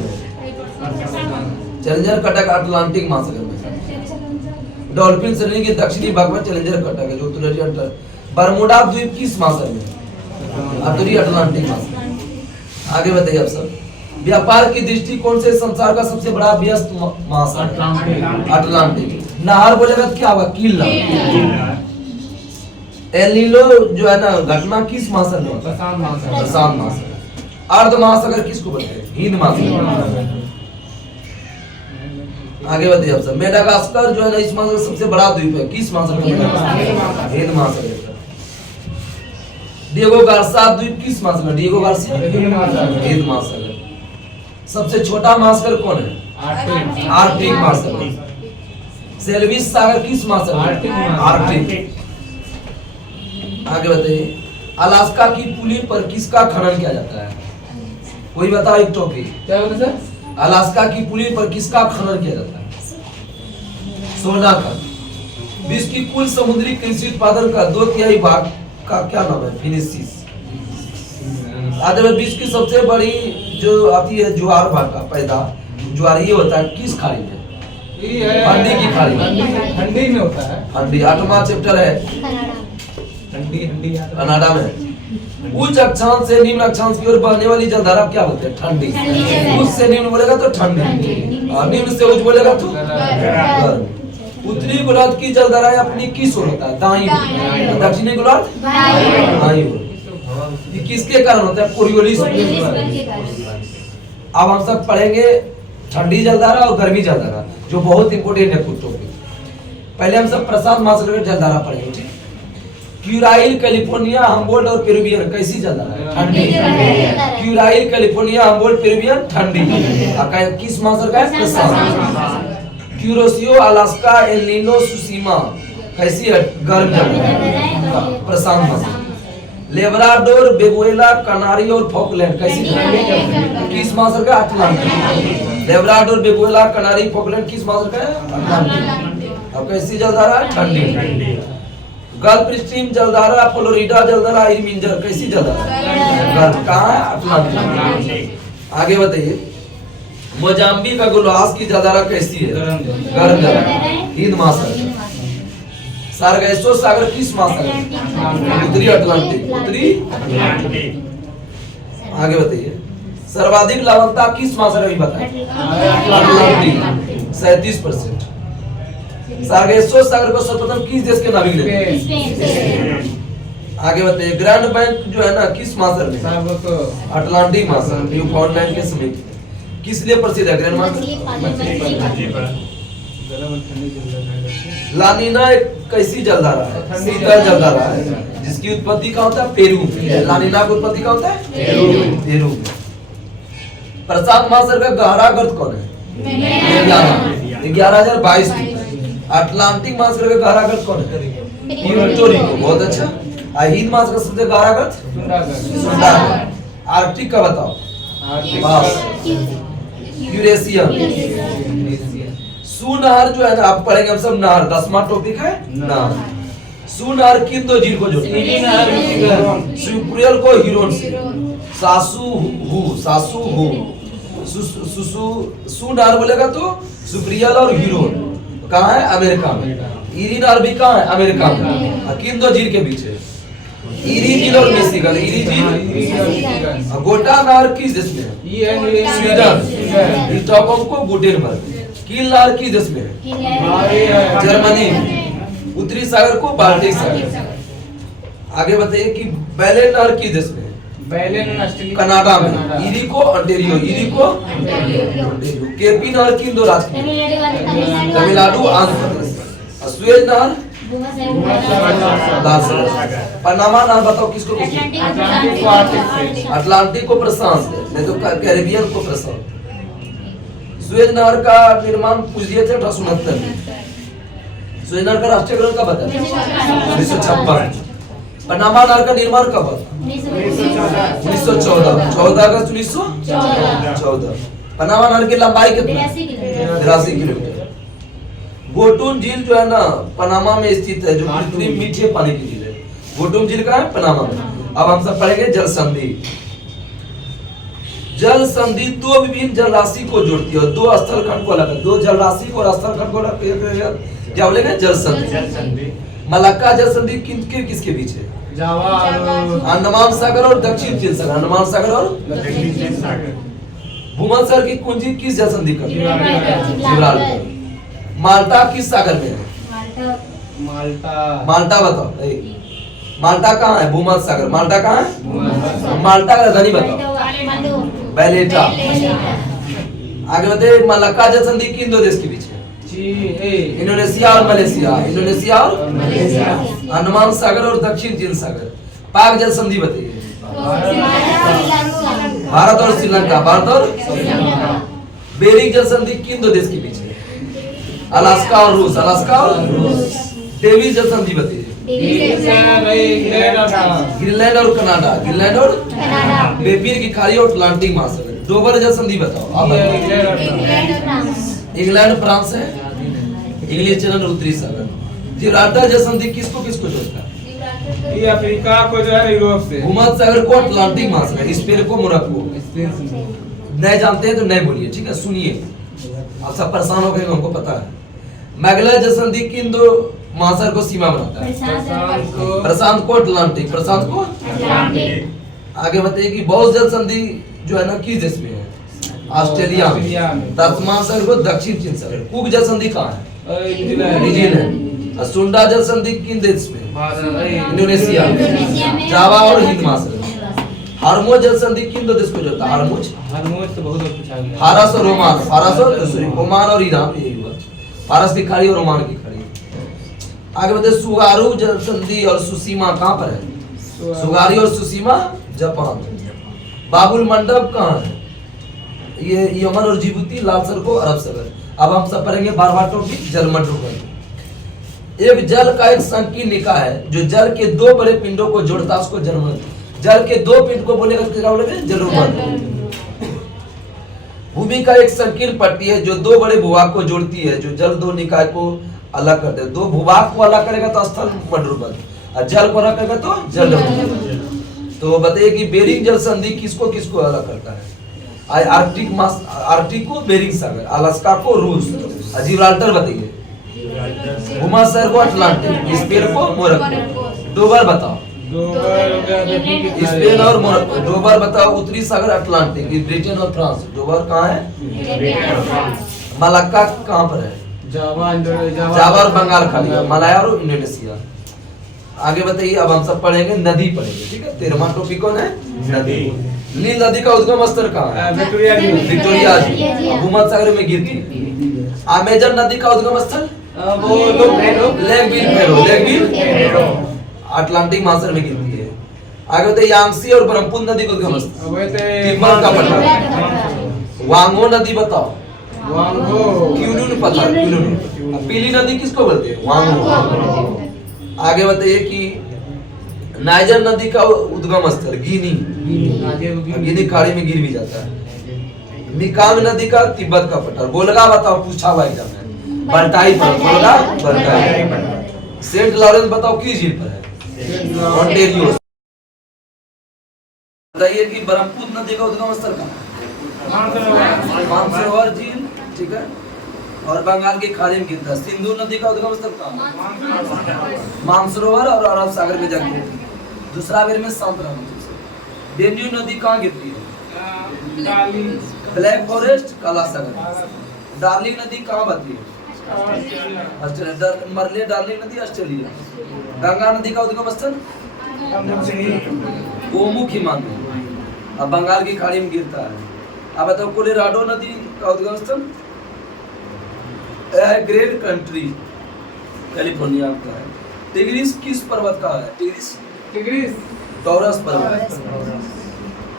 चैलेंजर कटक अटलांटिक महासागर में। डॉल्फिन श्रेणी के दक्षिणी भाग में चैलेंजर कटक है, जो उत्तरी। बरमुडा द्वीप किस महासागर में? उत्तरी अटलांटिक महासागर। आगे बताइए आप सब, व्यापार की दृष्टिकोण से संसार का सबसे बड़ा व्यस्त महासागर? अटलांटिक। नहर बोलेगा तो क्या होगा? किला। एल नीनो जो है ना घटना किस महासागर में? प्रशांत महासागर। अर्ध महासागर किसको बोलते हैं? हिंद महासागर। आगे बताइए आप सब, मेडागास्कर जो है ना इस महासागर सबसे बड़ा द्वीप है, किस महासागर में? हिंद महासागर। डिएगो गार्सिया द्वीप किस महासागर? डिएगो गार्सिया हिंद महासागर। सबसे छोटा महासागर कौन है? आर्कटिक महासागर। सेल्विस सागर किस महासागर? आर्कटिक। आगे बताइए, अलास्का की पुली पर किसका खनन किया जाता है? कोई बताओ एक टॉपिक। क्या बोले सर? अलास्का की पुली पर किसका खनन किया जाता है? सोना का। विश्व की कुल समुद्री कृषि उत्पादन का 2/3 भाग का क्या नाम है? फिनिशिस। आधे विश्व की सबसे बड़ी जो आती है ज्वार भाग का पैदा, ज्वार ये होता है किस खाड़ी में? ठंडी की खाड़ी में। ठंडी में होता है। ठंडी 8वां चैप्टर है, कनाडा में। उच्च अक्षांश से निम्न अक्षांश की ओर बहने वाली जलधारा क्या बोलते हैं? ठंडी। उच्च से निम्न बोलेगा तो ठंडी, और निम्न से उच्च बोलेगा तो गर्म। उत्तरी गोलार्ध की जलधारा अपनी किस ओर होता है? दाईं ओर। दक्षिणी गोलार्ध बाईं ओर। ये किसके कारण होता है? कोरियोलिस। अब हम सब पढ़ेंगे ठंडी जलधारा और गर्मी जलधारा, जो बहुत इंपोर्टेंट है कुछ टॉपिक। पहले हम सब प्रशांत महासागर की जलधारा पढ़ेंगे। ठीक, क्यूराइल, कैलिफोर्निया, हम्बोल्ट और पेरुवियन कैसी जलधारा है? ठंडी। क्यूराइल, कैलिफोर्निया, हम्बोल्ट, पेरुवियन ठंडी। किस महासागर का है? प्रशांत। क्यूरोसियो, अलास्का, एल नीनो, सुसीमा कैसी है? गर्म जलधारा, प्रशांत महासागर। लेब्राडोर, बेगुएला, कनारी और फॉकलैंड कैसी जलधारा? किस महासागर का? अटलांटिक। लेब्राडोर, बेगुएला, कनारी, फॉकलैंड किस महासागर का है? अटलांटिक। अब कैसी जलधारा? ठंडी। गल्फ स्ट्रीम जलधारा, फ्लोरिडा जलधारा, इरमिंजर कैसी जलधारा? कहाँ है? अटलांटिक। आगे बताइए, मोजाम्बिक का गुलहास की जलधारा कैसी है? गर्म जलधारा, हिंद महासागर। सार्गेसो सागर किस महासागर? उत्तरी अटलांटिक। उत्तरी। आगे बताइए, सर्वाधिक लवणता किस महासागर में? बताएं। अटलांटिक 37%। सार्गेसो सागर को सर्वप्रथम किस देश के नाविक ने? आगे बताइए, ग्रैंड बैंक जो है ना किस महासागर में? अटलांटिक महासागर, न्यूफाउंडलैंड के समीप। किस लिए प्रसिद्ध है ग्रैंड बैंक? लानिना एक कैसी जलधारा है? शीतल जलधारा है, जिसकी उत्पत्ति कहाँ होता है? पेरू में। लानिना की उत्पत्ति कहाँ होता है? पेरू में। प्रशांत महासागर का गहरा गर्त कौन है? 11,022 फीट। अटलांटिक महासागर का गहरा गर्त कौन है? Puerto Rico. बहुत अच्छा। हिंद महासागर का सबसे गहरा गर्त? सुंदर। आर्कटिक का बताओ? यूरेशियन। सुनहर जो है ना, आप पढ़ेंगे हम सब नहर, 10वां टॉपिक है नहर। सुनहर किंदो जीर को जोड़ता है, सुप्रियल को हीरोन से, सासू हु सुनहर बोलेगा तो सुप्रियल और हीरोन कहाँ है? अमेरिका में। इरी नहर भी कहाँ है? अमेरिका में। किंदो जीर के बीच है इरी झील और मिशिगन। इरी झील गोटा नहर किस देश में है? स्वीडन। स्टॉकहोम को गुटेनबर्ग। कील नहर किस देश में है? जर्मनी। उत्तरी सागर को बाल्टिक सागर। आगे बताइए कि बैलेन नहर किस देश में है? कनाडा में। इरी को ऑन्टेरियो। इरी को ऑन्टेरियो। केपी नहर किन दो राज्य में? तमिलनाडु, आंध्र प्रदेश। स्वेज नहर पनामा नहर बताओ किसको? अटलांटिक को प्रशांत, नहीं तो कैरिबियन को प्रशांत। स्वेज नहर का निर्माण पूछ दिए थे 1869 में। स्वेज नहर का राष्ट्रीय ग्रंथ कब था? 1956। पनामा नहर का निर्माण कब हुआ? 1914। 14 अगस्त 1914। पनामा नहर की लंबाई कितनी? 83 किलोमीटर। गोटुन झील जो है ना पनामा में स्थित है, जो कृत्रिम मीठे पानी की झील है। गोटुन झील का है पनामा में। अब हम सब पढ़ेंगे जल संधि। जल संधि दो विभिन्न जल राशि को जोड़ती है, दो स्थल खंड को अलग, दो जल राशि को और स्थल खंड को अलग क्या बोलेंगे? जल संधि। मलक्का जल संधि किसके बीच है? अंडमान सागर और दक्षिण चीन सागर। अंडमान सागर और भूमध्य सागर की कुंजी किस जल संधि का? जिब्राल्टर। माल्टा किस सागर में है? माल्टा बताओ। माल्टा कहाँ है? भूमध्य सागर। माल्टा कहाँ है? माल्टा का राजधानी बताओ। बैलेटा। आगे बताइए मलक्का जल संधि किन दो देश के बीच है? इंडोनेशिया और मलेशिया। इंडोनेशिया और अंडमान सागर और दक्षिण चीन सागर। पाक जल संधि बताइए। भारत और श्रीलंका। भारत और बेरिंग जल संधि किन दो देश के बीच है? अलास्का और रूस। अलास्का और रूस। डेविस जल संधि बताइए। ग्रीनलैंड और कनाडा। ग्रीनलैंड और बेपीर की खाड़ी और अटलांटिक महासागर। डोबर जल संधि बताओ। इंग्लैंड फ्रांस है। इंग्लिश चैनल और उत्तरी सागर। जिब्राल्टर जल संधि किसको किसको जोड़ता है? ये अफ्रीका को जो है यूरोप से। भूमध्य सागर को अटलांटिक महासागर। स्पेन को मोरक्को। नहीं जानते हैं तो नहीं बोलिए, ठीक है? सुनिए, आप सब परेशान हो गए, हमको पता है। मैगेलन जल संधि किन दो महासागर को सीमा बनाता है? प्रशांत को अटलांटिक। प्रशांत को आगे बताइए कि बॉस जल संधि जो है ना किस देश में है? ऑस्ट्रेलिया में। तस्मान सागर को दक्षिण चीन सागर। कुक जल संधि कहाँ है? न्यूजीलैंड। सुंडा जल संधि किन देश में? इंडोनेशिया में। जावा और हिंद महासागर। हार्मोज जल संधि किन दो देश को जोड़ता है? हार्मोज तो बहुत पूछा गया। फारस और ओमान। फारस और सॉरी ओमान और ईरान। यही हुआ, फारस की खाड़ी और ओमान की खाड़ी। आगे बताइए सुगारू जल संधि और सुसीमा कहाँ पर है? सुगारी और सुसीमा जापान। बाबुल मंडप कहाँ है? ये यमन और जिबूती। लाल सर को अरब सागर। अब हम सब पढ़ेंगे 12वां टॉपिक जल मंडप। एक जल का एक संकीर्ण निकाय है जो जल के दो बड़े पिंडों को जोड़ता है, उसको जलमंडल। जल के दो पिंड को बोलेगा तो क्या बोलेंगे? जलमंडल। भूमि का एक संकीर्ण पट्टी है जो दो बड़े भूभाग को जोड़ती है, जो जल दो निकाय को अलग करते हैं। दो भूभाग को अलग करेगा तो स्थल मंडल, और जल को अलग करेगा तो जल मंडल। तो बताइए कि बेरिंग जल संधि किसको किसको अलग करता है? आर्कटिक को बेरिंग सागर, अलास्का को रूस, जिब्राल्टर बताइए। भूमध्य सागर को अटलांटिक, स्पेन को मोरक्को। डोबर बताओ। स्पेन और मोरक्को। डोबर बताओ। उत्तरी सागर अटलांटिक, ब्रिटेन और फ्रांस। डोबर कहाँ है? मलक्का कहाँ पर है? जावा और बंगाल खाड़ी। मलाया और इंडोनेशिया। आगे बताइए, अब हम सब पढ़ेंगे नदी पढ़ेंगे, ठीक है? 13वां टॉपिक कौन है? नदी। नील नदी का उद्गम स्थल कहाँ है? विक्टोरिया जी। भूमध्य सागर में गिरती है। अमेजन नदी का उद्गम स्थल? लेक विल अटलांटिक महासागर में गिरती है। आगे बताइए यांगसी और ब्रह्मपुत्र नदी का उद्गम स्थल? तिब्बत का पठार। वांगो नदी बताओ। क्यूलुन पठार। क्यूलुन। पीली नदी किसको बोलते हैं? वांगो। आगे बताइए कि नाइजर नदी का उद्गम स्थल? गिनी खाड़ी में गिर भी जाता है। मिकाम नदी का तिब्बत का पठार। बोलगा बताओ, पूछा हुआ एग्जाम में। बल्टाई पर बोला बल्टाई। सेंट लॉरेंस बताओ किस झील पर है? ओंटारियो। बताइए कि ब्रह्मपुत्र नदी का उद्गम स्थल कहाँ है? मानसरोवर झील, ठीक है, और बंगाल की खाड़ी में गिरता है। सिंधु नदी का उद्गम स्थल कहाँ है? मानसरोवर और अरब सागर में जाकर गिरती है। दूसरा बेर में शांत रहना। डेन्यू नदी कहाँ गिरती है? ब्लैक फॉरेस्ट, काला सागर। डार्लिंग नदी कहाँ बहती है? ऑस्ट्रेलिया। मरले डार्लिंग नदी ऑस्ट्रेलिया। गंगा नदी का उद्गम स्थल गोमुख हिमालय, अब बंगाल की खाड़ी में गिरता है। अब बताओ कोलोराडो नदी का उद्गम स्थल ग्रेट कंट्री कैलिफोर्निया का है। टिग्रिस किस पर्वत का है? टिग्रिस टॉरस पर्वत।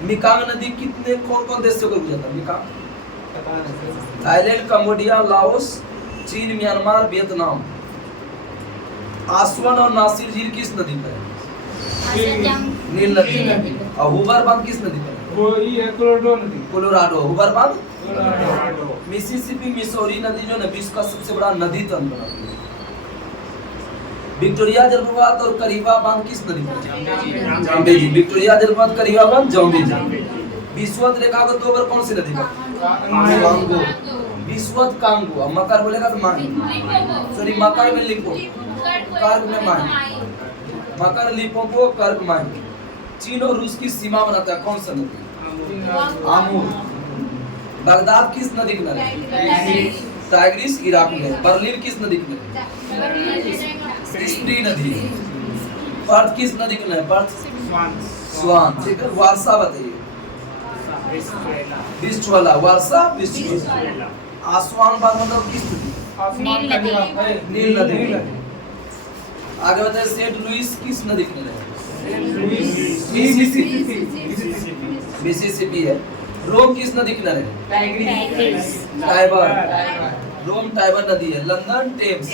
मिकांग नदी कितने कौन कौन देश से होकर गुजरता है? मिकांग थाईलैंड, कंबोडिया, लाओस, चीन, म्यांमार, वियतनाम। आसवन और नासिर झील किस नदी पर है? नील नदी। और हुबर बांध किस नदी पर है? वो ये है कोलोराडो। हुबर बांध मिसिसिपी मिसौरी नदी जो है विश्व का सबसे बड़ा नदी तंत्र बनाती है। विक्टोरिया जलप्रपात और करीबा बांध किस नदी पर है? जाम्बेजी। विक्टोरिया जलप्रपात, करीबा बांध, जाम्बेजी। विश्वत रेखा को 2 बार कौन सी नदी पर? कांगो। विश्वत कांगो। अब मकर बोलेगा तो माही, सॉरी मकर में लिपो, कर्क में माही। मकर, लिपोपो, कर्क, माही। चीन और रूस की सीमा बनाता है कौन सा नदी? आमूर। बगदाद किस नदी किनारे? टाइग्रिस इराक में। बर्लिन किस नदी किनारे? स्प्री नदी। पर्थ किस नदी किनारे? पर्थ स्वान, ठीक है। वारसा बताइए। विस्टवाला, वारसा, विस्टवाला। आसवान बांध मतलब किस नदी? नील नदी। आगे बताइए सेंट लुइस किस नदी किनारे? मिसिसिपी है। रोम किस नदी किनारे? टाइबर। रोम टाइबर नदी है। London Thames.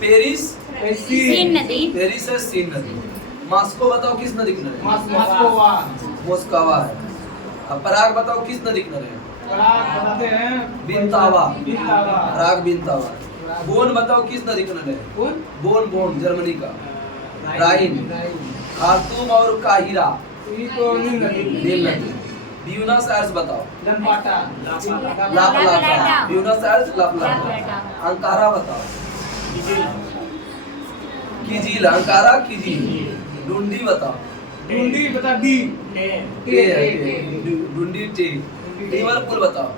पेरिस सीन नदी। पेरिस है सीन नदी। मॉस्को बताओ किस नदी किनारे? मोस्कवा है। अब पराग बताओ किस नदी किनारे? बिंतावा। पराग बिंतावा। बोन बताओ किस नदी किनारे? बोन जर्मनी का। राइन। खार्तूम और काहिरा नील नदी। ब्यूनस आयर्स बताओ। La Plata. Buenos Aires, La Plata. Ankara बताओ। किजिल। Ankara, Kizil. डुंडी बताओ। डुंडी बता डी डुंडी टे। लिवरपूल बताओ।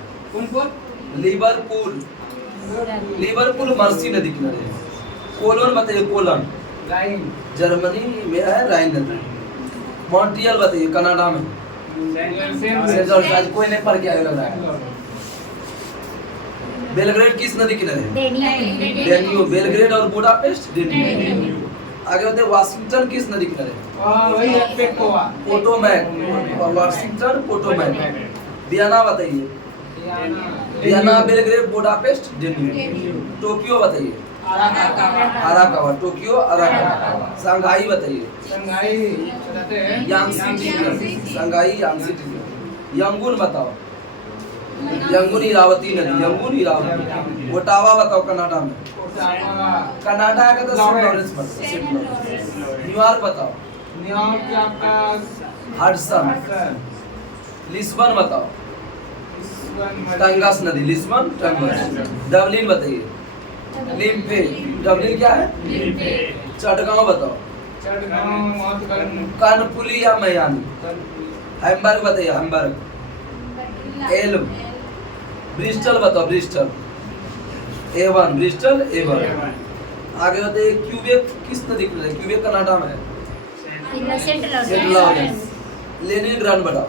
लिवरपूल। लिवरपूल मर्सी नदी किनारे। कोलोन बताइए। कोलन जर्मनी में है, राइन नदी। मॉन्ट्रियल बताइए कनाडा में। कोई नहीं पढ़ के आगे लग रहा है। बेलग्रेड किस नदी किनारे? डेन्यूब। बेलग्रेड और बुडापेस्ट डेन्यूब। आगे बताइए वाशिंगटन किस नदी किनारे? पोटोमैक। Washington Potomac. वियना बताइए। Vienna, Belgrade, Budapest, Danube. Tokyo बताइए। अराकावा। Tokyo, Arakawa. शंघाई बताइए। Yangtze Tigris. Shanghai, Yangtze Tigris. Yangon बताओ। यंगून इरावती नदी। यंगून इरावती। ओटावा बताओ कनाडा में। कनाडा का तो न्यूयॉर्क बताओ। हडसन। लिस्बन बताओ। टंगस नदी। लिस्बन, टंगस। डबलिन बताइए। लिम्फे। डबलिन क्या है? चटगांव बताओ। कानपुली या मयानी। हैम्बर्ग बताइए। हैम्बर्ग। एल्म। ब्रिस्टल बताओ। ब्रिस्टल। एवन। Bristol, Avon. आगे बताइए क्यूबेक किस नदी किनारे? क्यूबेक कनाडा में है। Saint Lawrence. लेनिनग्राड बताओ।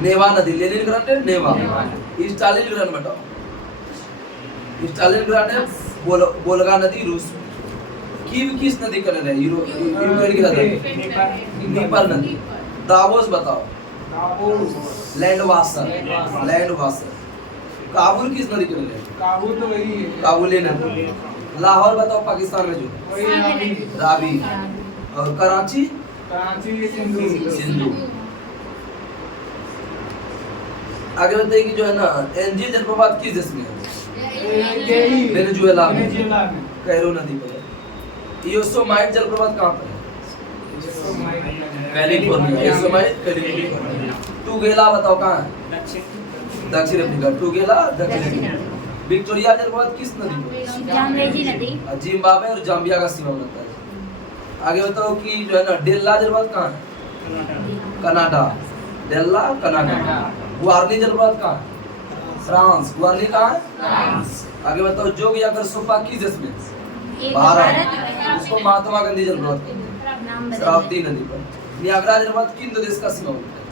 नेवा नदी। लेनिनग्राड है, नेवा। स्टालिनग्राड बताओ। स्टालिनग्राड है, वोल्गा नदी, रूस। कीव किस नदी का नदी है? यूक्रेन की नदी। नीपर नदी। दावोस बताओ। लैंडवासर। काबुल किस नदी का नदी है? काबुल तो वही है। काबुली नदी। लाहौर बताओ पाकिस्तान में जो? रावी। और कराची? सिंधु। आगे बताइए कि जो है ना एनजी जलप्रपात किस देश में है? यही वेनेजुएला में, वेनेजुएला में कैरो नदी पर है। योसेमाइट जलप्रपात कहाँ पर है? कैलिफोर्निया। Yosemite California. टूगेला बताओ कहाँ है? दक्षिण अफ्रीका। टूगेला दक्षिण अफ्रीका। विक्टोरिया जलप्रपात किस नदी पर है? जाम्बेजी नदी। जिम्बाब्वे और जाम्बिया का सीमा बनता है। आगे बताओ कि जो है ना डेल्ला जलप्रपात कहाँ है? कनाडा। डेल्ला कनाडा। गुआर्नी जलप्रपात कहाँ है? फ्रांस। गुआर्नी कहाँ है? आगे बताओ जोग या सोपा किस देश में? एक भारत। उसको महात्मा गांधी जलप्रपात कहते हैं। नाम बदल शरावती नदी पर। नियाग्रा जलप्रपात किन दो देश का सीमा बनता है?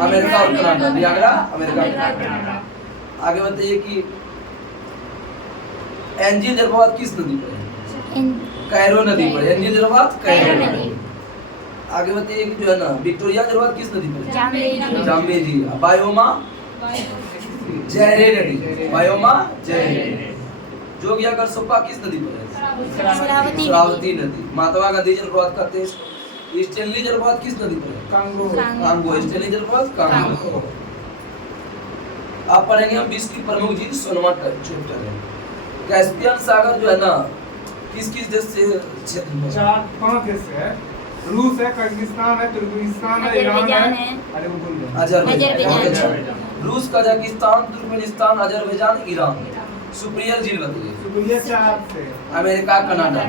अमेरिका और कनाडा। नियाग्रा अमेरिका और कनाडा। आगे बताइए कि एनजी जलप्रपात किस नदी पर है? कैरो नदी पर। एनजी जलप्रपात कैरो नदी। आगे बताइए कि जो है ना विक्टोरिया जलप्रपात किस नदी पर है? जाम्बेजी। जाम्बेजी। बायोमा जहरे नदी। बायोमा जहरे। जोग या सोपा किस नदी पर है? शरावती नदी। महात्मा गांधी जलप्रपात का देश स्टेनली जलप्रपात किस नदी पर है? Congo Congo. स्टेनली जलप्रपात कांगो। आप पढ़ेंगे हम विश्व की प्रमुख झील सोलवा चैप्टर है। कैस्पियन सागर जो है ना किस किस देश से क्षेत्र में? 4-5 देश है। रूस है, कजाकिस्तान है, तुर्कमेनिस्तान है, ईरान अजरबैजान है। है। अरे वो भूल गए। अजरबैजान। रूस, कजाकिस्तान, तुर्कमेनिस्तान, अजरबैजान, ईरान। सुप्रियल झील बताइए। सुप्रिया 4 से अमेरिका कनाडा।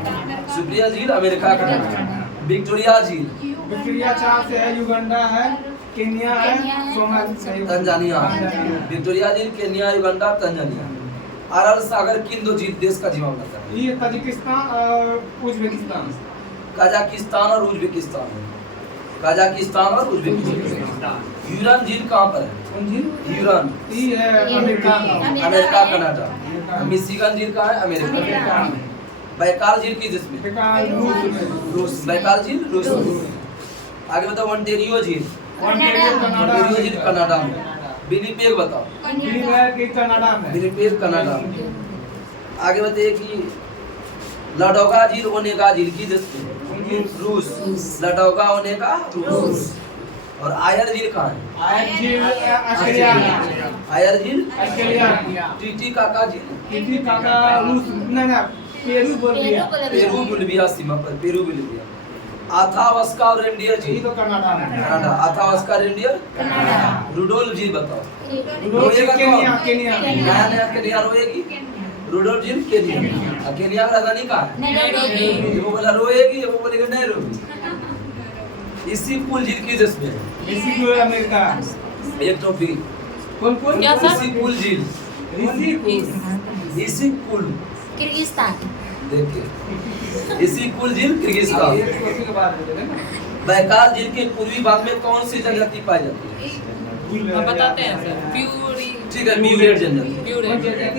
सुप्रियल झील अमेरिका कनाडा। विक्टोरिया झील विक्टोरिया 4 से है, युगांडा है, केन्या है, तंजानिया। विक्टोरिया झील केन्या, युगांडा, तंजानिया। अरल सागर किन दो झील देश का जीवा बनाता है? ये ताजिकिस्तान और उज्बेकिस्तान। कजाकिस्तान और उज्बेकिस्तान है। कजाकिस्तान और उज्बेकिस्तान। यूरान झील कहाँ पर है? यूरान ये है अमेरिका। America Canada. मिशिगन झील कहाँ है? अमेरिका। बैकाल झील किस देश में? रूस। बैकाल झील रूस में। आगे बताओ ओंटारियो झील। ओंटारियो झील कनाडा में। विनिपेग बताओ। कनाडा में। विनिपेग कनाडा में। आगे बताइए कि लाडोगा झील ओनेगा झील किस देश में? रूस। लाडोगा ओनेगा रूस। और आयर झील कहाँ है? ऑस्ट्रेलिया। आयर झील ऑस्ट्रेलिया। टिटिकाका झील टिटिकाका रूस। ना पेरू बोल दिया। पेरू बोलिविया सीमा पर। Peru Bolivia. आथावास्का और रेंडियर ये झील तो कनाडा में। कनाडा। आथावास्का रेंडियर रुडोल्फ झील बताओ। केन्या। केन्या। नया नया केन्या रोएगी। रुडोल्फ झील केन्या। केन्या का राजधानी कहाँ है? ये वो बोला रोएगी, ये वो बोलेगा नहीं रोएगी। इसी पुल झील किस देश में है? इसी को अमेरिका। एक टॉपिक कौन इसी पुल झील। इसी पुल किर्गिस्तान। देखिए इसी पुल झील किर्गिस्तान। ये कोसी के बाद दे देना। बैकाल झील के पूर्वी भाग में कौन सी जनजाति पाई जाती है? हम बताते हैं सर प्यूरी ठीक है, म्यूरेट जनजाति। Puree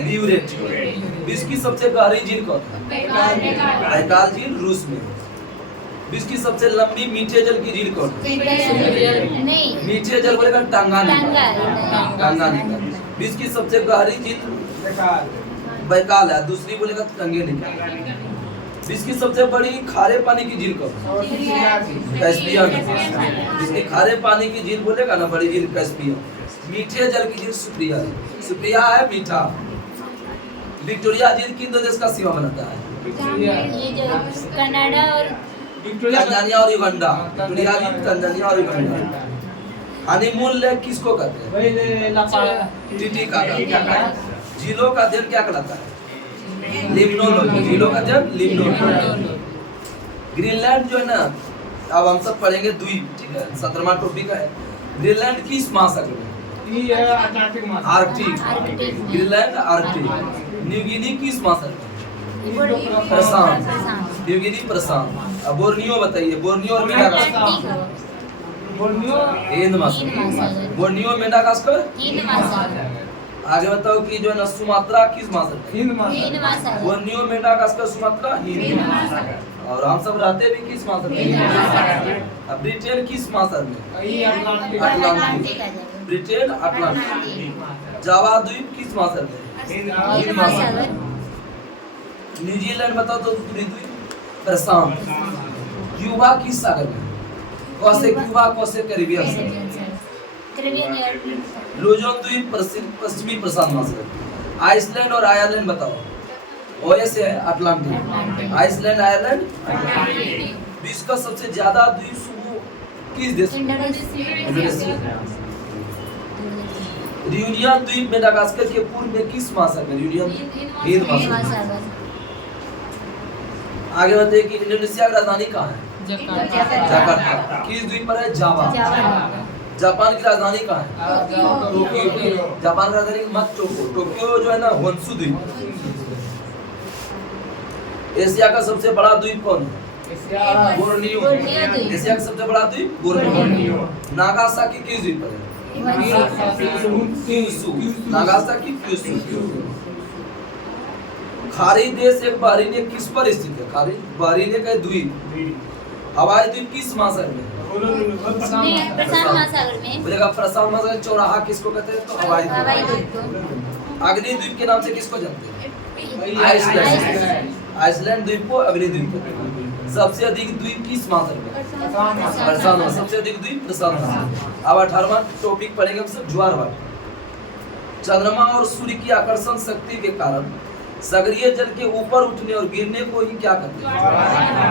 muriate. विश्व की सबसे गहरी झील कौन है? बैकाल झील रूस में। विश्व की सबसे लंबी मीठे जल की झील कौन है? नहीं, मीठे जल बोलेगा टांगानिका। टंगा। टांगानिका। विश्व की सबसे गहरी झील बेकार। बैकाल है। दूसरी बोलेगा टंगानिका। विश्व की सबसे बड़ी खारे पानी की झील कौन है? और तीसरी कैस्पियन। जिसकी खारे पानी की झील बोलेगा ना बड़ी झील कैस्पियन। मीठे जल की झील सुप्रिया। सुप्रिया है मीठा। विक्टोरिया झील किन दो देश का सीमा बनाता है? विक्टोरिया। ये जो कनाडा और विक्टोरिया तंजानिया और युगांडा। विक्टोरिया झील तंजानिया और युगांडा। हनीमून लेक किसको कहते हैं? वही ले लापा। टिटिकाका। झीलों का अध्ययन क्या कहलाता है? लिम्नोलॉजी। झीलों का अध्ययन लिम्नोलॉजी। ग्रीनलैंड जो है ना, अब हम सब पढ़ेंगे द्वीप, ठीक है, 17वां टॉपिक है। ग्रीनलैंड किस महासागर में? ये है अटलांटिक महासागर। Arctic. Arctic. Greenland Arctic. New Guinea किस महासागर में? प्रशांत। न्यू गिनी प्रशांत। अब बोर्नियो बताइए। बोर्नियो और मेडागास्कर। बोर्नियो हिंद महासागर। Borneo Madagascar. हिंद महासागर। आगे बताओ कि जो है ना सुमात्रा किस महासागर में? हिंद हिंद महासागर। महासागर। बोर्नियो मेडागास्कर सुमात्रा हिंद महासागर। और हम सब रहते भी किस महासागर हिंद में? महासागर। अब ब्रिटेन किस महासागर में? ये अटलांटिक। अटलांटिक आ जाएगा। Britain Atlantic. जावा द्वीप किस महासागर में? हिंद महासागर। न्यूजीलैंड बताओ तो पूरी द्वीप प्रशांत। क्यूबा किस सागर में? कौसे क्यूबा, कौसे कैरिबियन सागर। कैरेबियन और लुजोन द्वीप पश्चिमी प्रशांत महासागर। आइसलैंड और आयरलैंड बताओ। ओएस है अटलांटिक, आइसलैंड आयरलैंड अटलांटिक, विश्व का सबसे ज्यादा द्वीप समूह किस देश में? इंडोनेशिया। रियूनियन द्वीप मेडागास्कर के पूर्व में किस महासागर में? रियूनियन हिंद महासागर। महासागर, आगे बताइए कि इंडोनेशिया की राजधानी कहाँ है? Jakarta, Jakarta. किस द्वीप पर है? जावा। जावा, जापान की राजधानी कहाँ है? टोक्यो। जापान की राजधानी मत टोक्यो जो है ना होन्शु द्वीप। एशिया का सबसे बड़ा द्वीप कौन है? बोर्नियो। बोर्नियो द्वीप। एशिया का सबसे बड़ा द्वीप बोर्नियो। नागासाकी किस द्वीप पर है? क्यूशू। Nagasaki Kyushu. खाड़ी देश एक बहरीन एक किस पर स्थित है? खाड़ी बहरीन एक है द्वीप। हवाई द्वीप किस महासागर में है? प्रशांत महासागर में, बोलेगा प्रशांत महासागर चौराहा किसको कहते हैं? तो हवाई हवाई द्वीप। द्वीप को, अग्नि के नाम से किसको जानते हैं? आइसलैंड, आइसलैंड द्वीप को अग्नि द्वीप कहते हैं। सबसे अधिक द्वीप किस महासागर में? प्रशांत महासागर। सबसे अधिक द्वीप प्रशांत महासागर। अब 18वां टॉपिक पढ़ेंगे हम सब ज्वार भाटा। चंद्रमा और सूर्य की आकर्षण शक्ति के कारण सागरीय जल के ऊपर उठने और गिरने को ही क्या कहते हैं?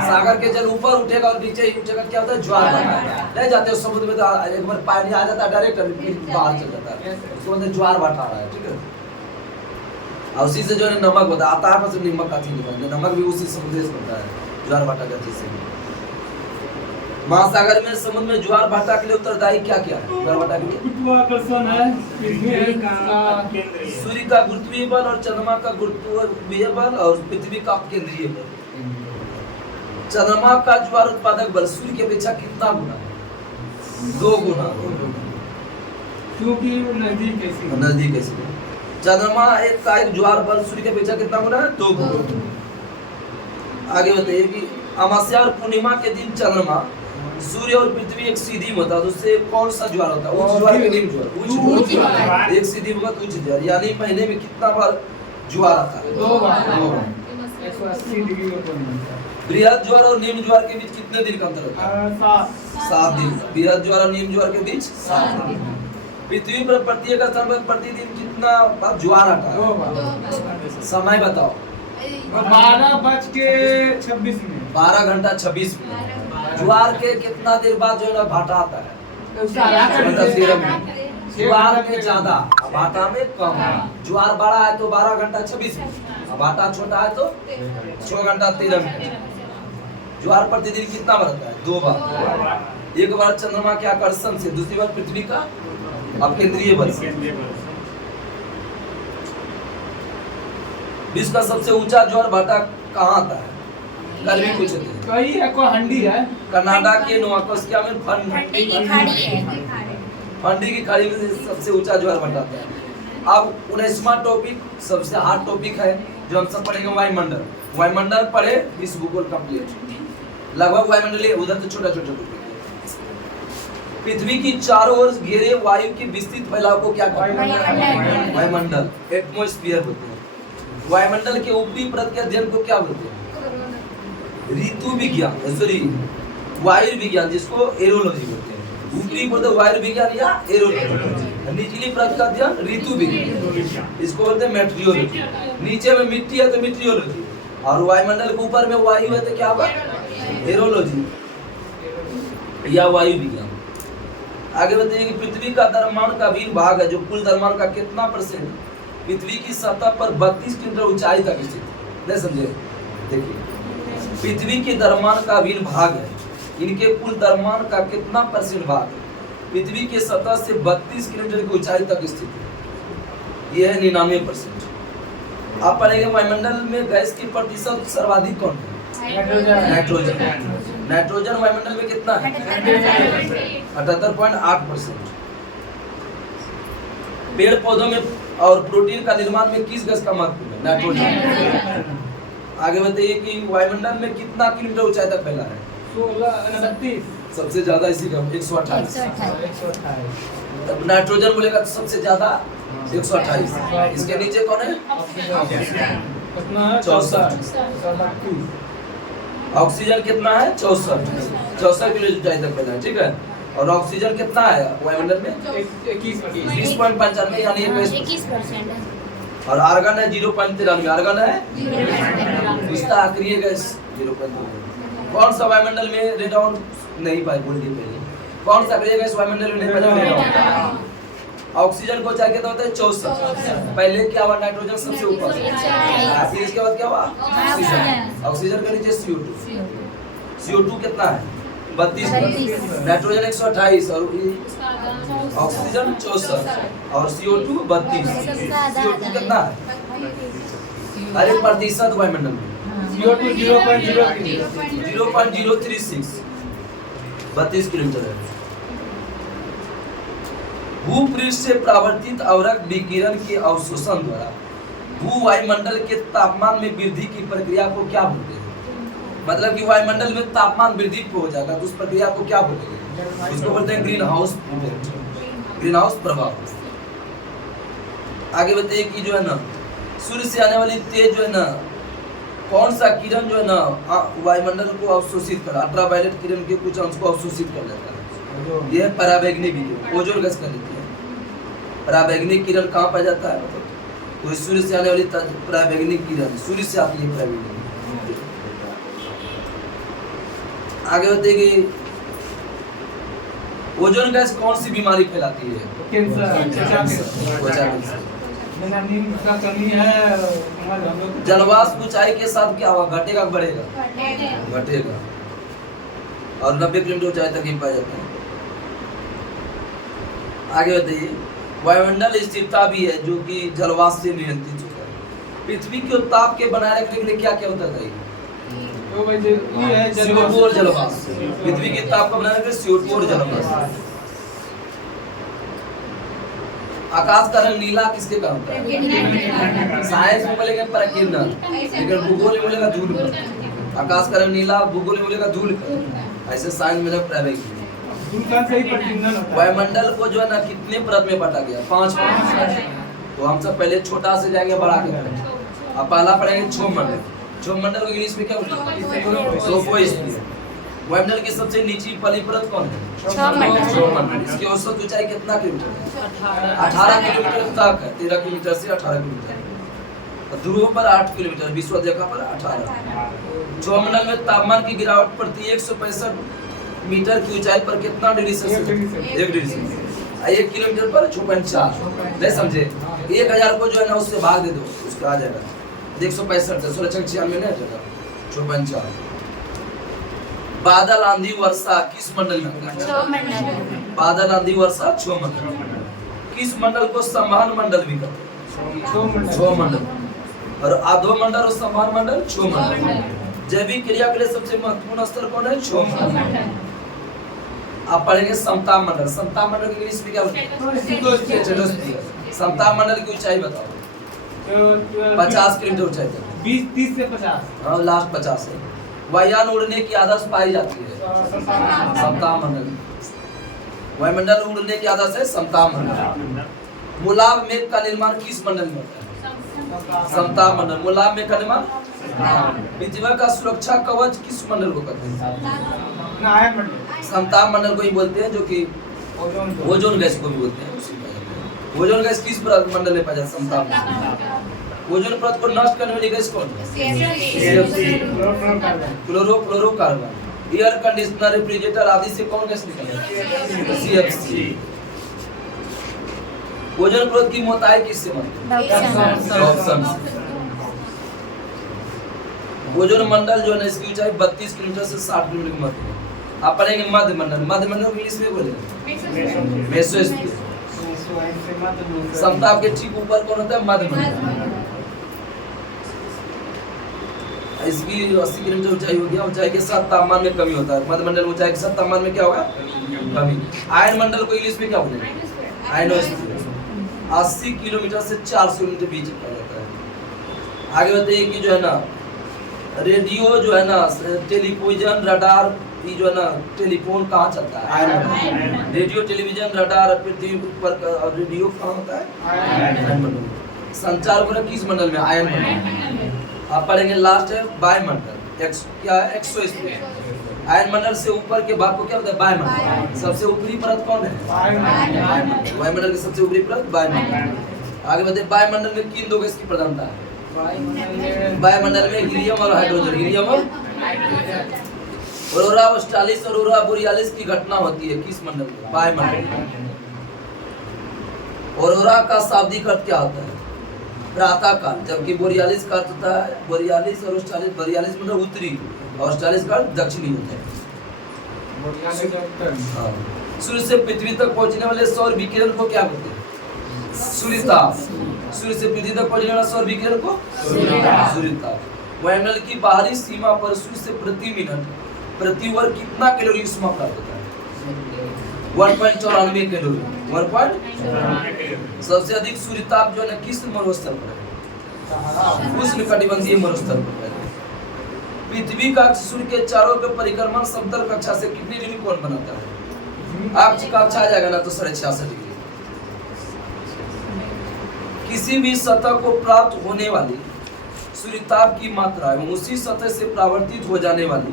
सागर के जल ऊपर उठेगा और नीचे ही उठेगा, क्या होता है? ज्वार भाटा। नहीं जाते हो समुद्र में तो एक बार पानी आ जाता है डायरेक्ट बाहर चल जाता है, उसको मतलब ज्वार भाटा आ रहा है। ठीक है, और उसी से जो है नमक होता है, आता है पर नमक आती नहीं, नमक भी उसी समुद्र से बनता है, ज्वार भाटा का चीज से। महासागर में समुद्र में ज्वार भाटा के लिए उत्तरदायी क्या क्या है? ज्वार भाटा के लिए गुरुत्वाकर्षण है, पृथ्वी का केंद्रीय। सूर्य का गुरुत्वीय बल और चंद्रमा का गुरुत्वीय बल और पृथ्वी का केंद्रीय बल। चंद्रमा का ज्वार उत्पादक बल सूर्य की अपेक्षा कितना गुना है? 2 गुना। क्योंकि वो नजदीक ऐसी नजदीक है इसमें। चंद्रमा का एक ज्वार बल सूर्य की अपेक्षा कितना गुना है? 2 गुना। आगे बताइए कि अमावस्या और पूर्णिमा के दिन चंद्रमा सूर्य और पृथ्वी एक सीधी में होता है, तो उससे कौन सा ज्वार होता है? उच्च ज्वार के निम्न ज्वार? उच्च ज्वार। एक सीधी में उच्च ज्वार, यानी महीने में कितना बार ज्वार आता है? 2 बार। 2 बार। 180 डिग्री पर बनता है। बृहद ज्वार और निम्न ज्वार के बीच कितने दिन का अंतर होता है? 7 दिन। बृहद ज्वार और निम्न ज्वार के बीच 7 दिन। पृथ्वी पर प्रत्येक स्थान पर प्रतिदिन कितना बार ज्वार आता है? 2 बार। समय बताओ। 12:26 मिनट। 12 घंटा 26 मिनट। ज्वार के कितना देर बाद जो है ना भाटा आता है? मतलब 13 मिनट। ज्वार में ज्यादा, भाटा में कम। ज्वार बड़ा है तो 12 घंटा 26 मिनट, भाटा छोटा है तो 6 घंटा 13 मिनट। ज्वार प्रतिदिन कितना बार आता है? 2 बार। एक बार चंद्रमा के आकर्षण से, दूसरी बार पृथ्वी का अपकेंद्रीय बल से। विश्व का सबसे ऊंचा ज्वार भाटा कहाँ आता है? कल भी पूछे थे। कई है को हंडी है। कनाडा के नोवाकोस्किया में ठंडी की खाड़ी है, फंडी की खाड़ी में सबसे ऊंचा ज्वार भाटा आता है। अब 19वां टॉपिक सबसे हार्ड टॉपिक है जो हम सब पढ़ेंगे, वायुमंडल। वायुमंडल पढ़े, विश्व भूगोल कंप्लीट। लगभग वायुमंडल उधर तो छोटा छोटा टॉपिक है। पृथ्वी की चारों ओर घेरे वायु के विस्तृत फैलाव को क्या कहते हैं? वायुमंडल, एटमॉस्फेयर बोलते हैं। वायुमंडल के ऊपरी परत के अध्ययन को क्या बोलते हैं? ऋतु विज्ञान, सॉरी वायु विज्ञान, जिसको एरोलॉजी बोलते हैं। ऊपरी परत वायु विज्ञान या एरोलॉजी। निचली परत का अध्ययन ऋतु विज्ञान, इसको बोलते हैं मेट्रियोलॉजी। नीचे में मिट्टी है तो मेट्रियोलॉजी, और वायुमंडल के ऊपर में वायु है तो क्या होगा? एरोलॉजी या वायु विज्ञान। आगे बताइए कि पृथ्वी का द्रव्यमान का भी भाग है, जो कुल द्रव्यमान का कितना परसेंट पृथ्वी की सतह पर 32 किलोमीटर ऊंचाई तक स्थित है? नहीं समझे? देखिए, पृथ्वी के द्रव्यमान का भी भाग है, इनके कुल द्रव्यमान का कितना परसेंट भाग है पृथ्वी के सतह से 32 किलोमीटर की ऊंचाई तक स्थित है? यह है 99%। आप पढ़ेंगे वायुमंडल में गैस की प्रतिशत सर्वाधिक कौन है? नाइट्रोजन। नाइट्रोजन वायुमंडल में कितना है? 78.8%। पेड़ पौधों में और प्रोटीन का निर्माण में किस गैस का महत्व है? नाइट्रोजन। आगे बताइए कि वायुमंडल में कितना किलोमीटर ऊंचाई तक फैला है? 16 सबसे ज्यादा इसी का 128। 128। नाइट्रोजन बोलेगा तो सबसे ज्यादा 128। इसके नीचे कौन है? कितना है? 64। 34। ऑक्सीजन कितना है? 64 किलो ऊंचाई तक फैला है। ठीक है, और ऑक्सीजन कितना है वायुमंडल में? 21%। 20.95 यानी 21% है। और आर्गन है 0.93। आर्गन है इसका अक्रिय गैस 0.93। कौन सा वायुमंडल में रेडॉन नहीं पाई बोल दी पहले? कौन सा अक्रिय गैस वायुमंडल में नहीं पाया? रेडॉन। ऑक्सीजन को चाहिए तो होता है 64। पहले क्या हुआ? नाइट्रोजन सबसे ऊपर, फिर इसके बाद क्या हुआ? ऑक्सीजन। ऑक्सीजन का नीचे CO2। CO2 कितना है? 32। नाइट्रोजन 128 और ऑक्सीजन 64 और CO2 32। CO2 कितना है? अरे प्रतिशत वायुमंडल में CO2 0.03। 0.036 32 किलोमीटर है। भूपृष्ठ से परावर्तित अवरक्त विकिरण के अवशोषण द्वारा भू वायुमंडल के तापमान में वृद्धि की प्रक्रिया को क्या बोलते हैं? मतलब कि वायुमंडल में तापमान वृद्धि हो जाएगा तो उस प्रक्रिया को क्या बोलेंगे? उसको बोलते हैं green house effect, green house प्रभाव। आगे बताइए कि जो है ना सूर्य से आने वाली तेज जो है ना कौन सा किरण जो है ना वायुमंडल को अवशोषित कर, अल्ट्रावायलेट किरण के कुछ अंश को अवशोषित कर लेता है। यह पराबैंगनी विकिरण, ओजोन गैस कर लेती है। पराबैंगनी किरण कहाँ पाया जाता है? तो सूर्य से आने वाली पराबैंगनी किरण सूर्य से आती है पराबैंगनी। आगे बताइए ओजोन गैस कौन सी बीमारी फैलाती है? जलवाष्प ऊंचाई के साथ क्या हुआ? घटेगा बढ़ेगा? घटेगा। और 90 किलोमीटर ऊंचाई तक ही पाया जाता है। आगे बताइए वायुमंडल स्थिरता भी है जो कि जलवाष्प से नियंत्रित होता है। पृथ्वी के ताप के बनाए रखने के लिए क्या क्या होता है? CO2 और जलवाष्प। पृथ्वी के ताप को बनाए रखने CO2 और जलवाष्प। आकाश का रंग नीला किसके कारण होता है? साइंस में बोलेंगे पराकिरण, लेकिन भूगोल में बोलेगा धूल पर। आकाश का रंग नीला, भूगोल में बोलेगा धूल पर। ऐसे साइंस में प्राइवेट वायुमंडल को जो है ना कितने परत में बांटा गया? 5 परत। तो हम सब पहले छोटा से जाएंगे बड़ा के। अब पहला पढ़ेंगे क्षोभमंडल। क्षोभमंडल को इंग्लिश में क्या बोलते हैं? ट्रोपोस्फियर। वायुमंडल की सबसे नीची पहली परत कौन है? क्षोभमंडल। इसकी औसत ऊंचाई कितना किलोमीटर है? 18 किलोमीटर तक है। 13 किलोमीटर से 18 किलोमीटर। ध्रुव पर 8 किलोमीटर, विश्व रेखा पर 18। क्षोभमंडल में तापमान की गिरावट प्रति 165 मीटर की ऊंचाई पर कितना degree Celsius? 1 degree Celsius. 1 kilometre पर 6.4। नहीं समझे? 1000 को जो है ना उससे भाग दे दो, उसका आ जाएगा 165 से 1696 नहीं आ जाएगा 6.4। बादल आंधी वर्षा किस मंडल में होता है? बादल आंधी वर्षा क्षोभमंडल। किस मंडल को संवहन मंडल भी कहते हैं? क्षोभमंडल। और अधोमंडल और संवहन मंडल क्षोभमंडल। जैविक क्रिया के लिए सबसे महत्वपूर्ण स्तर कौन है? क्षोभमंडल। आप पढ़ेंगे समताप मंडल। समताप मंडल की इंग्लिश में क्या होता है? समताप मंडल की ऊंचाई बताओ। 50 किलोमीटर ऊंचाई तक। 20-30 से 50। हाँ लास्ट 50 है। वायुयान उड़ने की आदत पाई जाती है समताप मंडल। वायुमंडल उड़ने की आदत है समताप मंडल। मूलाभ मेघ का निर्माण किस मंडल में होता है? समताप मंडल। मूलाभ मेघ का निर्माण। पृथ्वी का सुरक्षा कवच किस मंडल को कहते हैं? समताप मंडल को ही बोलते हैं, जो कि ओजोन गैस को भी बोलते हैं। ओजोन गैस किस मंडल में पाया जाता है? समताप मंडल। ओजोन परत को नष्ट करने वाली गैस कौन है? क्लोरोफ्लोरोकार्बन। एयर कंडीशनर, रेफ्रिजरेटर आदि से कौन गैस निकलता है? CFC। ओजोन परत की मोटाई किससे बनती है? ओजोन मंडल जो है इसकी ऊंचाई 32 किलोमीटर से 60 किलोमीटर के मध्य है। आप पढ़ेंगे मध्य मंडल। मध्य मंडल इंग्लिश में बोलेंगे मेसोस्फीयर। समताप के ठीक ऊपर कौन होता है? मध्य मंडल। इसकी 80 किलोमीटर ऊंचाई हो गया। ऊंचाई के साथ तापमान में कमी होता है। मध्य मंडल ऊंचाई के साथ तापमान में क्या होगा? कमी। आयन मंडल को इंग्लिश में क्या बोलेंगे? आयनोस्फीयर। 80 किलोमीटर से 400 किलोमीटर बीच में जाता है। आगे बताइए कि जो है ना रेडियो जो है ना टेलीविजन रडार, ये जो है ना टेलीफोन कहाँ चलता है? आयन। रेडियो टेलीविजन रडार पृथ्वी पर रेडियो कहाँ होता है? आयन मंडल। संचार उपग्रह किस मंडल में? आयन मंडल। आप पढ़ेंगे लास्ट है वायुमंडल। क्या है? एक्सोस्फीयर। आयनमंडल से ऊपर के भाग को क्या बोलते हैं? वायुमंडल। सबसे ऊपरी परत कौन है? वायुमंडल। वायुमंडल की सबसे ऊपरी परत वायुमंडल। आगे बढ़ते, वायुमंडल में किन दो गैस की प्रधानता है? वायुमंडल में हीलियम और हाइड्रोजन। हीलियम और ऑरोरा ऑस्ट्रालिस और ऑरोरा बोरियालिस की घटना होती है किस मंडल में? वायुमंडल। ऑरोरा का शाब्दिक अर्थ क्या होता है? प्रातः काल। जबकि बोरियालिस का अर्थ होता है, बोरियालिस और ऑस्ट्रालिस, बोरियालिस मतलब उत्तरी, ऑस्ट्रालिस का अर्थ दक्षिणी होता है। हाँ। सूर्य से पृथ्वी तक पहुंचने वाले सौर विकिरण को क्या बोलते हैं? सूर्यताप। सूर्य से पृथ्वी तक पहुंचने वाला सौर विकिरण को सूर्यताप। वायुमंडल की बाहरी सीमा पर सूर्य से प्रति मिनट प्रति वर्ग कितना कैलोरी ऊष्मा प्राप्त होता है? 1.94 कैलोरी। 1. सबसे अधिक सूर्यताप जो है ना किस मरुस्थल पर है? उष्णकटिबंधीय मरुस्थल पर है। पृथ्वी का अक्ष सूर्य के चारों के परिक्रमण समतल कक्षा से कितनी डिग्री कोण बनाता है? अक्ष का अक्ष आ जाएगा ना तो 66.5 डिग्री। किसी भी सतह को प्राप्त होने वाली सूर्यताप की मात्रा एवं उसी सतह से परावर्तित हो जाने वाली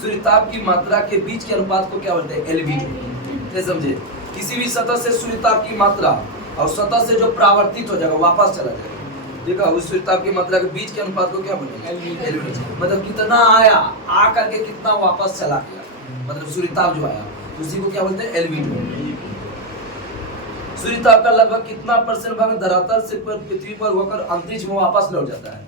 सूर्यताप की मात्रा के बीच के अनुपात को क्या बोलते हैं? एलबीडो। समझे? किसी भी सतह से सूर्यताप की मात्रा और सतह से जो परावर्तित हो जाएगा वापस चला जाएगा, ठीक है, उस सूर्यताप की मात्रा के बीच के अनुपात को क्या बोलेंगे? एलबीडो। मतलब कितना आया, आ करके कितना वापस चला गया, मतलब सूर्यताप जो आया उसी को क्या बोलते हैं? एलबीडो। सूर्यताप का लगभग कितना % भाग धरातल से पृथ्वी पर होकर अंतरिक्ष में वापस लौट जाता है?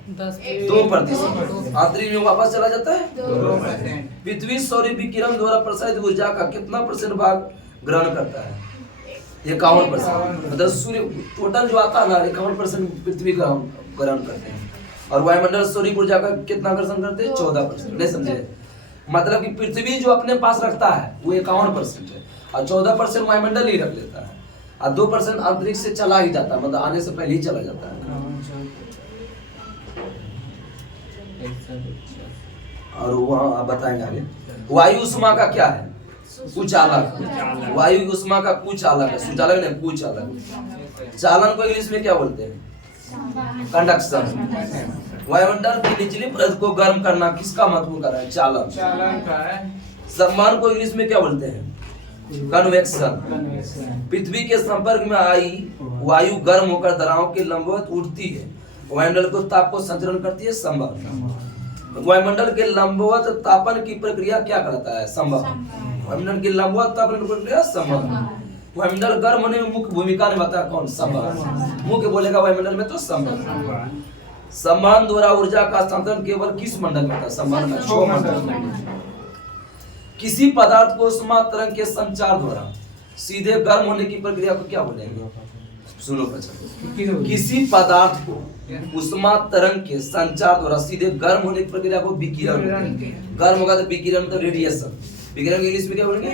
2%। अंतरिक्ष में वापस चला जाता है 2%। पृथ्वी सौर विकिरण द्वारा प्रसारित ऊर्जा का कितना % भाग ग्रहण करता है? 51%। मतलब सूर्य टोटल जो आता है ना 51% पृथ्वी का ग्रहण करते हैं। और वायुमंडल सौर ऊर्जा का कितना ग्रहण करते हैं? 14%। नहीं समझे? मतलब कि पृथ्वी जो अपने पास रखता है वो 51% है और 14% वायुमंडल ही रख लेता है और 2% अंतरिक्ष से चला ही जाता है, मतलब आने से पहले ही चला जाता है। और वहाँ बताएंगे आगे। वायु उष्मा का क्या है? कुचालक। वायु उष्मा का कुचालक है, सुचालक नहीं, कुचालक। चालन को इंग्लिश में क्या बोलते हैं? कंडक्शन। वायुमंडल की निचली परत को गर्म करना किसका महत्वपूर्ण कार्य है? चालन। सम्मान को इंग्लिश में क्या बोलते हैं? कन्वेक्शन। पृथ्वी के संपर्क में आई वायु गर्म होकर दरारों के लंबवत उड़ती है, वायुमंडल को ताप को संचरण करती है, संवहन। वायुमंडल के लंबवत तापन की प्रक्रिया क्या कहलाता है? संवहन। वायुमंडल की लंबवत तापन की प्रक्रिया संवहन। वायुमंडल गर्म होने में मुख्य भूमिका निभाता है कौन? संवहन। मुख्य बोलेगा वायुमंडल में तो संवहन। संवहन द्वारा ऊर्जा का हस्तांतरण केवल किस मंडल में होता है? संवहन में 6 मंडल। किसी पदार्थ को उष्मा तरंग के संचार द्वारा सीधे गर्म होने की प्रक्रिया को क्या बोलेंगे? सुनो बच्चों, किसी पदार्थ को उष्मा तरंग के संचार द्वारा सीधे गर्म होने की प्रक्रिया को विकिरण। गर्म होगा तो विकिरण मतलब रेडिएशन। विकिरण इंग्लिश में क्या बोलेंगे?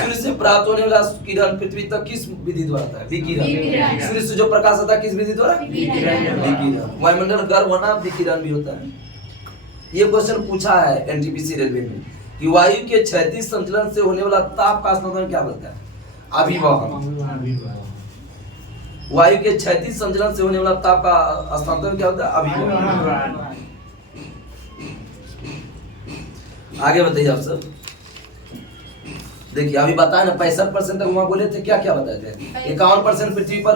सूर्य से प्राप्त होने वाला किरण पृथ्वी तक किस विधि द्वारा आता है? विकिरण। सूर्य से जो प्रकाश आता है किस विधि द्वारा? विकिरण। वायुमंडल गर्म होना विकिरण भी होता है। ये क्वेश्चन पूछा है एनटीपीसी रेलवे में कि वायु के क्षैतिज संचलन से होने वाला ताप का हस्तांतरण क्या बोलता है? अभिवहन। वायु के क्षैतिज संचलन से होने वाला ताप का हस्तांतरण क्या होता है? अभिवहन। आगे बताइए आप सब। देखिए अभी बताया ना 65% तक वहां बोले थे, क्या क्या बताए थे? 51% पृथ्वी पर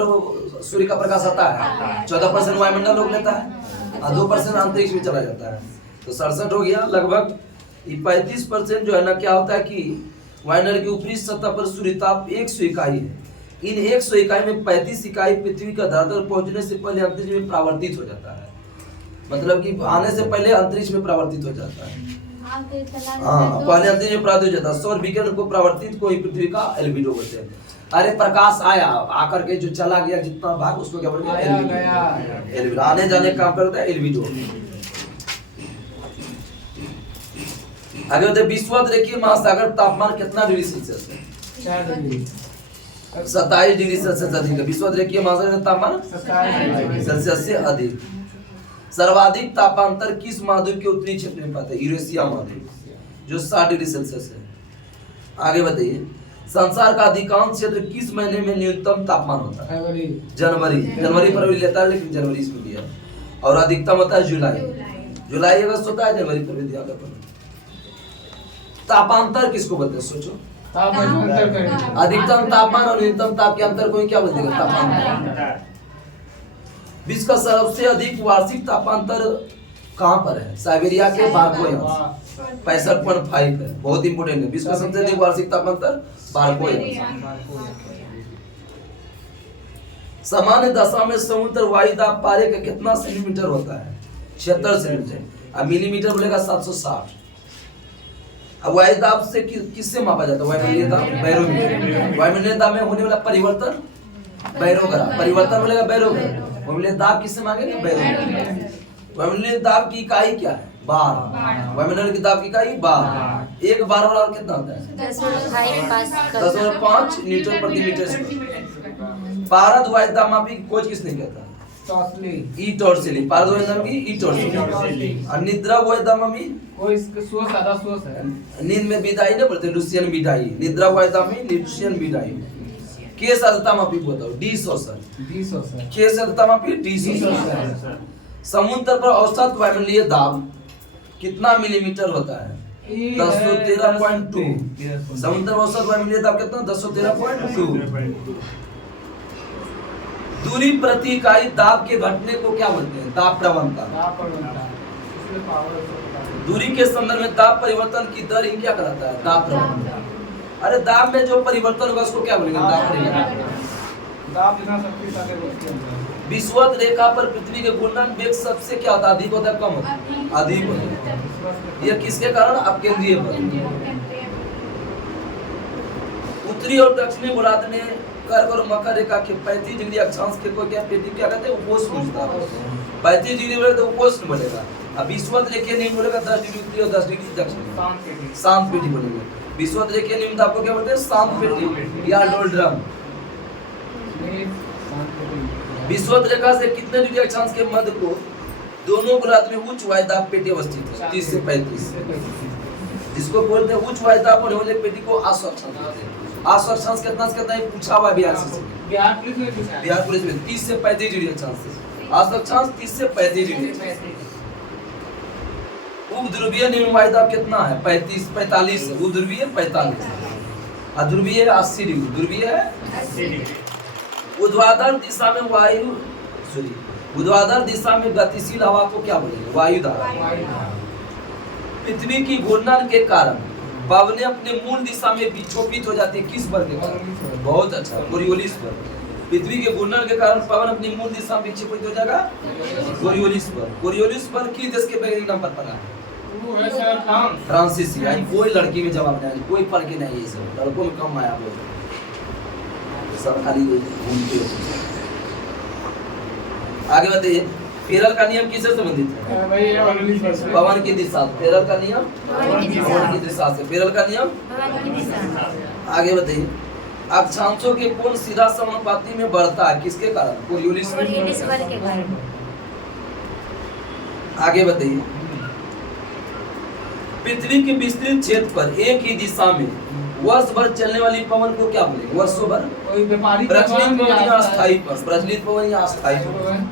सूर्य का प्रकाश आता है, 14% वायुमंडल रोक लेता है और 2% अंतरिक्ष में चला जाता है, तो 67 हो गया। लगभग 35% जो है ना क्या होता है कि वायुमंडल की ऊपरी सतह पर सूर्यताप 100 इकाई है। इन 100 इकाई में 35 इकाई पृथ्वी का धरातल पहुंचने से पहले अंतरिक्ष में परावर्तित हो जाता है, मतलब कि आने से पहले अंतरिक्ष में परावर्तित हो जाता है। हाँ, पहले अंतरिक्ष में परावर्तित हो जाता है। सौर विकिरण को परावर्तित को ही पृथ्वी का एल्बिडो बोलते हैं। अरे प्रकाश आया, आकर के जो चला गया जितना भाग उसको क्या बोलते हैं? एल्बिडो। आने जाने का काम करता है एल्बिडो। आगे होते विश्व रेखीय महासागर तापमान कितना डिग्री सेल्सियस है? 27 डिग्री सेल्सियस अधिक है। विश्व रेखीय महासागर का तापमान 27 सेल्सियस से अधिक। सर्वाधिक तापांतर किस महाद्वीप के उत्तरी क्षेत्र में पाते हैं? यूरेशिया महाद्वीप, जो 60 डिग्री सेल्सियस है। आगे बताइए, संसार का अधिकांश क्षेत्र किस महीने में न्यूनतम तापमान होता है? जनवरी फरवरी लेता है, लेकिन जनवरी इसमें दिया। और अधिकतम होता है जुलाई। जुलाई अगस्त होता है, जनवरी फरवरी दिया। तापांतर किसको बोलते हैं? सोचो। ताप अंतर करें। अधिकतम तापमान और न्यूनतम ताप के अंतर को ही क्या बोलते हैं? तापांतर। विश्व का सबसे अधिक वार्षिक तापांतर कहाँ पर है? साइबेरिया के बारकोयास 65.5 है, बहुत इंपोर्टेंट है। विश्व का सबसे अधिक वार्षिक तापांतर बारकोयास। सामान्य दशा में समुद्र वायु दाब पारे का कितना सेंटीमीटर होता है? 76 सेंटीमीटर। अब मिलीमीटर बोलेगा 760। अब वायु दाब से किससे मापा जाता है? वायुमंडलीय दाब बैरोमीटर। वायुमंडलीय दाब में होने वाला परिवर्तन बैरोग्राफ। परिवर्तन बोलेगा बैरोग्राफ। वायुमंडलीय दाब किससे मांगेंगे? बैरोमीटर। वायुमंडलीय दाब की इकाई क्या है? बार। वायुमंडल की दाब की इकाई बार। एक बार बराबर कितना होता है? 10.5 न्यूटन प्रति मीटर स्क्वायर। पारद वायु दाब मापी की खोज किसने किया था? ई टॉर्सिली। पारद वायु दाब की ई टॉर्सिली। और निद्रा वायु दाब मापी कोई इसका सादा सोच है। नींद में विदाई ना बोलते, लुसियन विदाई। निद्रा वायु दाब में लुसियन विदाई। के साधता मापी बताओ? डी शोषण। के साधता मापी डी शोषण। समुद्र पर औसत वायुमंडलीय दाब कितना मिलीमीटर होता है? 1013.2। समुद्र पर औसत वायुमंडलीय दाब कितना? 1013.2। दूरी प्रति इकाई दाब के घटने को क्या बोलते हैं? दाब प्रवणता। दूरी के संदर्भ में दाब परिवर्तन की दर ही क्या कहलाता है? दाब प्रवणता। अरे दाब में जो परिवर्तन होगा उसको क्या बोलेंगे? दाब परिवर्तन। दाब जितना शक्तिशाली होती है। विषुवत रेखा पर पृथ्वी के घूर्णन वेग सबसे क्या होता है? अधिक होता है कम होता है? अधिक होता है। यह किसके कारण? अपकेंद्रीय बल। उत्तरी और दक्षिणी गोलार्ध में कर्क और मकर रेखा के 35 डिग्री अक्षांश के को क्या पेटी क्या कहते हैं? उपोष्ण पूछता है। 35 डिग्री बोले तो उपोष्ण बोलेगा। अब विषुवत रेखा निम्न बोलेगा 10 डिग्री उत्तरी और 10 डिग्री दक्षिणी। शांत पेटी बोलेंगे। विषुवत रेखा निम्न आपको क्या बोलते हैं? शांत पेटी या डोलड्रम। विषुवत रेखा से कितने डिग्री अक्षांश के मध्य को दोनों गोलार्ध में उच्च वायु दाब पेटी अवस्थित है? 30 से 35। जिसको बोलते हैं उच्च वायु दाब होने वाले पेटी को आश्व अक्षांश कहते हैं। आश्व अक्षांश कितना से कितना पूछा हुआ बिहार से? बिहार पुलिस में पूछा है। बिहार पुलिस में 30 से 35 डिग्री अक्षांश। आश्व अक्षांश 30 से 35 डिग्री। उपध्रुवीय निम्न वायु दाब कितना है? 45 है। उपध्रुवीय 45 है। अध्रुवीय 80 डिग्री। ध्रुवीय है 80 डिग्री। ऊर्ध्वाधर दिशा में ऊर्ध्वाधर दिशा में गतिशील हवा को क्या बोलेंगे? वायुधारा। पृथ्वी की घूर्णन के कारण पवनें अपने मूल दिशा में विक्षोभित हो जाती है। किस बल के कारण? बहुत अच्छा, कोरियोलिस बल। पृथ्वी के घूर्णन के कारण पवन अपनी मूल दिशा में विक्षोभित हो जाएगा, कोरियोलिस बल। कोरियोलिस बल किस देश के वैज्ञानिक नाम पर पड़ा है? फ्रांसीसी। कोई लड़की में जवाब नहीं, कोई पढ़ के नहीं। ये सब लड़कों में कम आया, सब खाली घूमते हो। आगे बताइए, पेरल का नियम किससे संबंधित है? पवन की दिशा। पेरल का नियम पवन की दिशा से। पेरल का नियम। आगे बताइए, अक्षांशों के कोण सीधा समानुपाती में बढ़ता है किसके कारण? कोरियोलिस बल के कारण। आगे बताइए, पृथ्वी के विस्तृत क्षेत्र पर एक ही दिशा में वर्ष भर चलने वाली पवन को क्या बोलेंगे? वर्षों भर। प्रचलित पवन या अस्थायी पवन? प्रचलित पवन या अस्थायी पवन।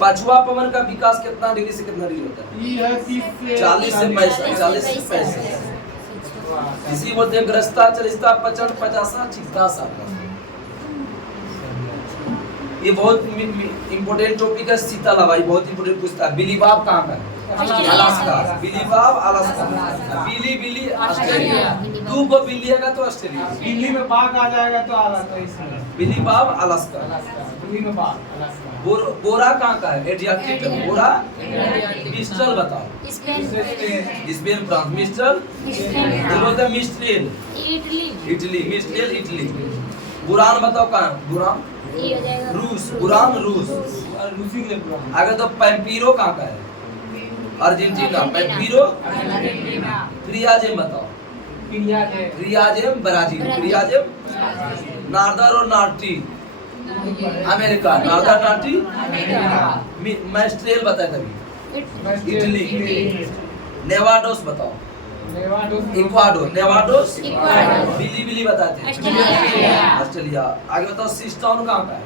पछुआ पवन का विकास कितना डिग्री से कितना डिग्री होता है? 40 से 65। 40 से 65। इसी बोलते हैं ग्रस्ता, चलिस्ता, पचन, पचासा, चित्तासा। ये बहुत इंपोर्टेंट टॉपिक है। शीतल हवाई बहुत इंपोर्टेंट पूछता है। बिलीबाब कहाँ का है? अलास्का। बिलीबाब अलास्का। बिली बिली ऑस्ट्रेलिया। 2 को बिल्ली आएगा तो ऑस्ट्रेलिया। दिल्ली में बाघ आ जाएगा तो आ रहा था। बिलीबाब अलास्का। दिल्ली में बाघ अलास्का। बोरा कहाँ का है? एड्रियाटिक। बोरा। मिस्ट्रल बताओ। Spain France. मिस्ट्रल ये बोलते हैं मिस्ट्रेल इटली। मिस्ट्रेल इटली। बुरान बताओ कहाँ है? बुरान रूस। बुरान रूस। आगे तो पैम्पीरो कहाँ का है? अर्जेंटीना। पैम्पीरो। क्रियाजेम बताओ। क्रियाजेम ब्राजील। क्रियाजेम नार्दर और नार्टी अमेरिका। नार्दर नार्टी। मैस्ट्रेल बताए तभी इटली। नेवाडोस बताओ। इक्वाडोर। नेवाडोस। बिली बिली बताते हैं ऑस्ट्रेलिया। आगे बताओ, सिस्टोन कहाँ का है?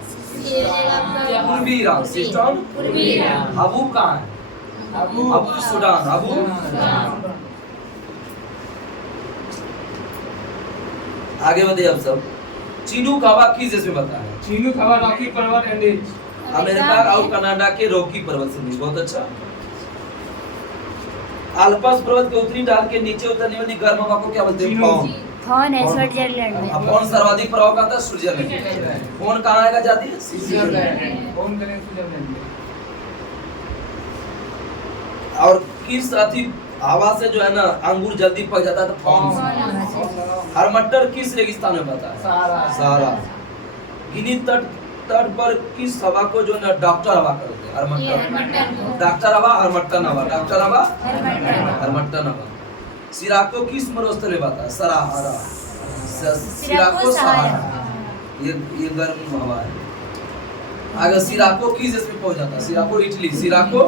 पूर्वी ईरान। सिस्टोन। अबू कहाँ है? अबू सुडान। अबू। आगे बढ़े अब सब। चीनू हवा किस देश में बता है? चीनू हवा रॉकी पर्वत एंडेज। अमेरिका और कनाडा के रॉकी पर्वत से मिली। बहुत अच्छा। आल्प्स पर्वत के उत्तरी ढाल के नीचे उतरने वाली गर्म हवा को क्या बोलते हैं? फॉन। फोन है स्विट्जरलैंड में। अब कौन सर्वाधिक प्रभाव का था? स्विट्जरलैंड। कौन कहाँ आएगा जाती है? स्विट्जरलैंड। कौन करें स्विट्जरलैंड में? और किस अति हवा से जो है ना अंगूर जल्दी पक जाता है? तो फॉन। और मटर किस रेगिस्तान में पता है? सहारा। गिनी तट पर किस हवा को जो है ना डॉक्टर हवा कहते हैं? हरमट्टन। डॉक्टर हवा, हरमट्टन हवा। डॉक्टर हवा, हरमट्टन हवा। सिराको किस मरुस्थल में पता है? सहारा। सिराको सहारा। ये गर्म हवा है। अगर सिराको किस देश में पहुंच जाता है? सिराको इटली। सिराको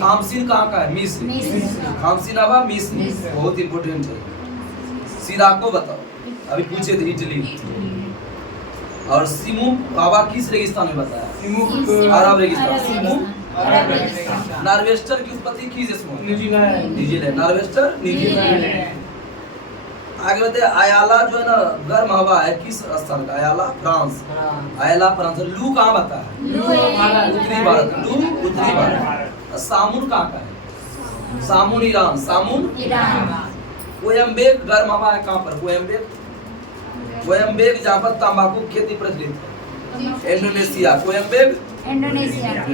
खामसिन कहाँ का है? मिस्र। खामसिन हवा मिस्र। बहुत इंपोर्टेंट है। सिराको बताओ, अभी पूछे थे इटली। और सिमू हवा किस रेगिस्तान में बताया? अरब रेगिस्तान। सिमू नार्वेस्टर की उत्पत्ति किस देश में? न्यूजीलैंड। Nor'wester New Zealand. आगे बढ़ते हैं। अयाला जो है ना गर्म हवा है किस स्थान का? अयाला फ्रांस। अयाला फ्रांस। लू कहाँ बता है? उत्तरी भारत। लू उत्तरी भारत। सामुन कहाँ का है? सामुन ईरान। सामुन कोयम्बेक गर्म हवा है कहाँ पर? कोयम्बेक जहाँ पर तंबाकू की खेती प्रचलित है। इंडोनेशिया। कोयम्बेक इंडोनेशिया।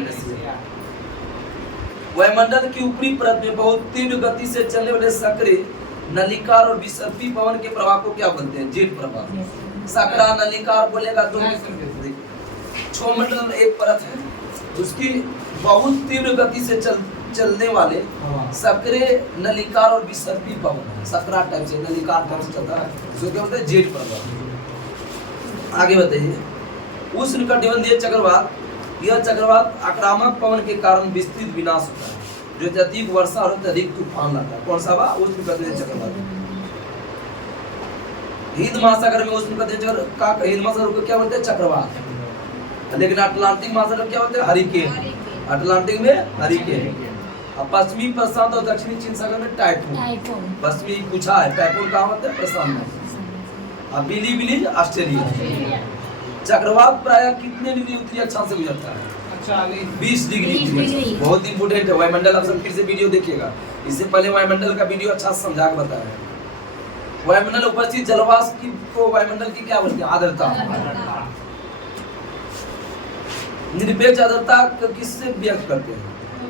वायुमंडल की ऊपरी परत में बहुत तीव्र गति से चलने वाले सक्रिय नलिकार और विसर्पी पवन के प्रभाव को क्या बोलते हैं? जेट प्रभाव। सकरा नलिकार बोलेगा तो क्षोमंडल एक परत है, उसकी बहुत तीव्र गति से चलने वाले सक्रिय नलिकार और विसर्पी पवन है। सकरा टाइप से, नलिकार टाइप से चलता है, इसको क्या बोलते हैं? जेट प्रभाव। आगे बताइए। उष्णकटिबंधीय चक्रवात, यह चक्रवात आक्रामक पवन के कारण विस्तृत विनाश होता है, जो अत्यधिक वर्षा और अत्यधिक तूफान लाता है। कौन सा हवा? उष्णकटिबंधीय चक्रवात। हिंद महासागर में उष्णकटिबंधीय हिंद महासागर को क्या बोलते हैं? चक्रवात। लेकिन अटलांटिक महासागर क्या बोलते हैं? हरिकेन। अटलांटिक में हरिकेन। और पश्चिमी प्रशांत और दक्षिणी चीन सागर में टाइफून। पश्चिमी पूछा है, टाइफून कहाँ होता है? प्रशांत में। और बिली ऑस्ट्रेलिया। चक्रवात प्राय कितने डिग्री उत्तरी अक्षांश से गुजरता है? 20 डिग्री। बहुत इंपोर्टेंट है। वायुमंडल आप सब फिर से वीडियो देखिएगा। इससे पहले वायुमंडल का वीडियो अच्छा समझा के बताया है। वायुमंडल उपस्थित जलवाष्प की को वायुमंडल की क्या बोलते हैं? आर्द्रता। निरपेक्ष आर्द्रता किससे व्यक्त करते हैं?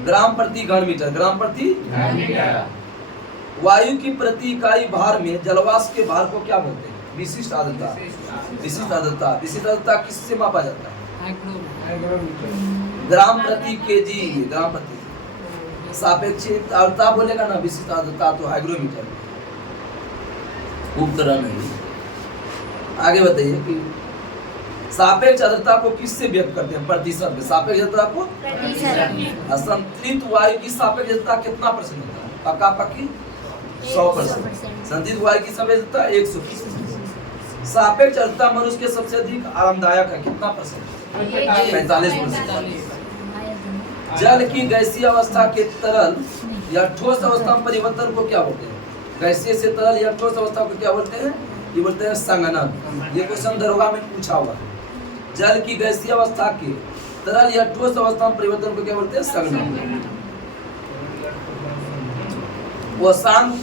ग्राम प्रति घन मीटर। ग्राम प्रति घन मीटर। वायु की प्रति इकाई भार में जलवाष्प के भार को क्या बोलते हैं? विशिष्ट आर्द्रता। विशिष्ट आर्द्रता। विशिष्ट आर्द्रता किससे मापा जाता है? ग्राम प्रति केजी। ग्राम प्रति। सापेक्षिक आर्द्रता बोलेगा ना, विशिष्ट आर्द्रता तो हाइग्रोमीटर। उपकरण नहीं। आगे बताइए कि सापेक्ष आर्द्रता को किससे व्यक्त करते हैं? प्रतिशत में। सापेक्ष आर्द्रता को संतृप्त वायु की सापेक्ष आर्द्रता कितना परसेंट होता है? पक्का पक्की 100%। संतृप्त वायु की सापेक्ष आर्द्रता 100%। सापेक्ष आर्द्रता मनुष्य के सबसे अधिक आरामदायक है, कितना परसेंट? 45%। जल की गैसीय अवस्था के तरल या ठोस अवस्था में परिवर्तन को क्या बोलते हैं? गैसीय से तरल या ठोस अवस्था को क्या बोलते हैं? ये बोलते हैं संघनन। ये क्वेश्चन दरोगा में पूछा हुआ है। जल की गैसीय अवस्था के तरल या ठोस अवस्था में परिवर्तन को क्या बोलते हैं? संघनन। वसांक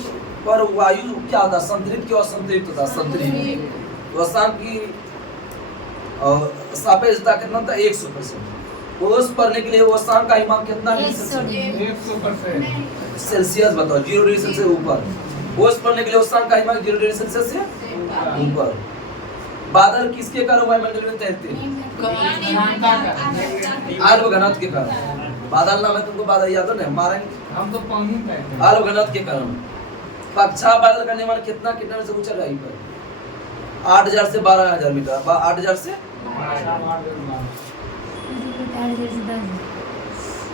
पर वायु क्या होता है? संतृप्त की असंतृप्त होता है? संतृप्त। वसांक की सापेक्षता कितना होता है? 100%। ओस पढ़ने के लिए वसांक का हिमांक कितना? 100%। सेल्सियस बताओ। 0 डिग्री सेल्सियस ऊपर। ओस पढ़ने के लिए वसांक का हिमांक 0 डिग्री सेल्सियस से ऊपर। बादल किसके कारण वायुमंडल में तैरते हैं? आर्द्र घनत्व के कारण। बादल नाम है तुमको, बादल याद हो ना? मारेंगे हम तो पानी तैरते हैं। आर्द्र घनत्व के कारण। कक्षा बादल का निर्माण कितना मीटर से ऊंचाई पर? 8000 से 12000 मीटर। 8000 से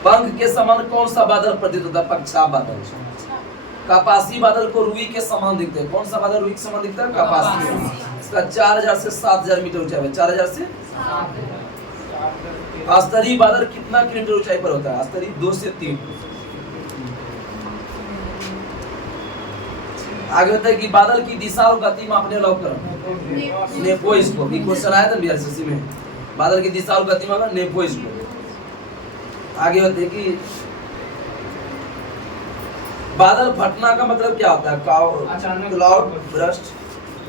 पंख के समान कौन सा बादल प्रतीत होता है? पक्षा बादल। कपासी बादल को रुई के समान दिखते हैं। कौन सा बादल रुई के समान दिखता है? कपासी। इसका 4000 से 7000 मीटर ऊंचाई है। 4000 से। अस्तरी बादल कितना किलोमीटर ऊंचाई पर होता है? अस्तरी 2 से 3। आगे होता है कि बादल की दिशा और गति मापने लॉक करो नेपोइस्कोप। ये क्वेश्चन आया था बीआरसीसी में, बादल की दिशा और गति मापना नेपोइस्कोप। आगे होता है कि बादल फटना का मतलब क्या होता है? क्लाउड बर्स्ट,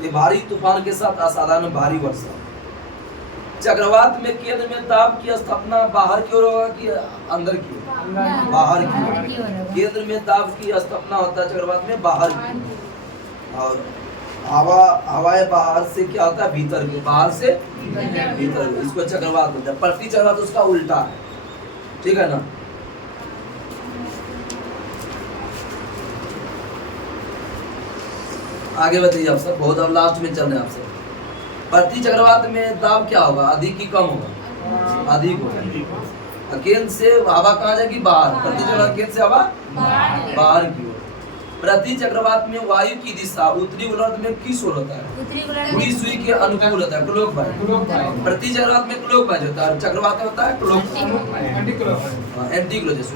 ये भारी तूफान के साथ असाधारण भारी वर्षा। चक्रवात में केंद्र में दाब की स्थापना बाहर की ओर होगा कि अंदर की ओर? बाहर की ओर। केंद्र में दाब की स्थापना होता है चक्रवात में बाहर की। और हवाएं बाहर से क्या होता है? भीतर की, बाहर से भीतर। इसको चक्रवात होता है। प्रति चक्रवात उसका उल्टा है, ठीक है ना। आगे बताइए आप सब, बहुत अब लास्ट में चल रहे हैं आप सब। प्रति चक्रवात में दाब क्या होगा? अधिक की कम होगा? अधिक होगा। केंद्र से हवा कहाँ जाएगी? बाहर। प्रति चक्रवात केंद्र से हवा बाहर की ओर। प्रति चक्रवात में वायु की दिशा उत्तरी गोलार्ध में किस ओर होता है? पूरी सुई के अनुकूल होता है, क्लॉकवाइज। प्रति चक्रवात में क्लॉकवाइज होता है, चक्रवात में होता है एंटी क्लॉकवाइज।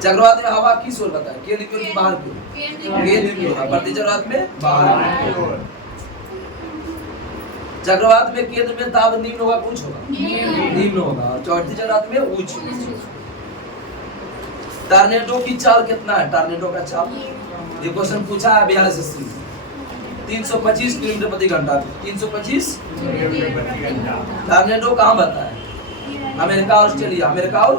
चक्रवात में हवा किस ओर होता है? केंद्र की ओर की बाहर की ओर? केंद्र की ओर। प्रति चक्रवात में बाहर की ओर। चक्रवात में केंद्र में दाब निम्न होगा उच्च होगा? निम्न होगा। और चौथी चक्रवात में उच्च। टॉर्नेडो की चाल कितना है? टॉर्नेडो का चाल ये क्वेश्चन पूछा है बिहार से 325 किलोमीटर प्रति घंटा। 325 टॉर्नेडो कहाँ बता है? America, Australia. अमेरिका और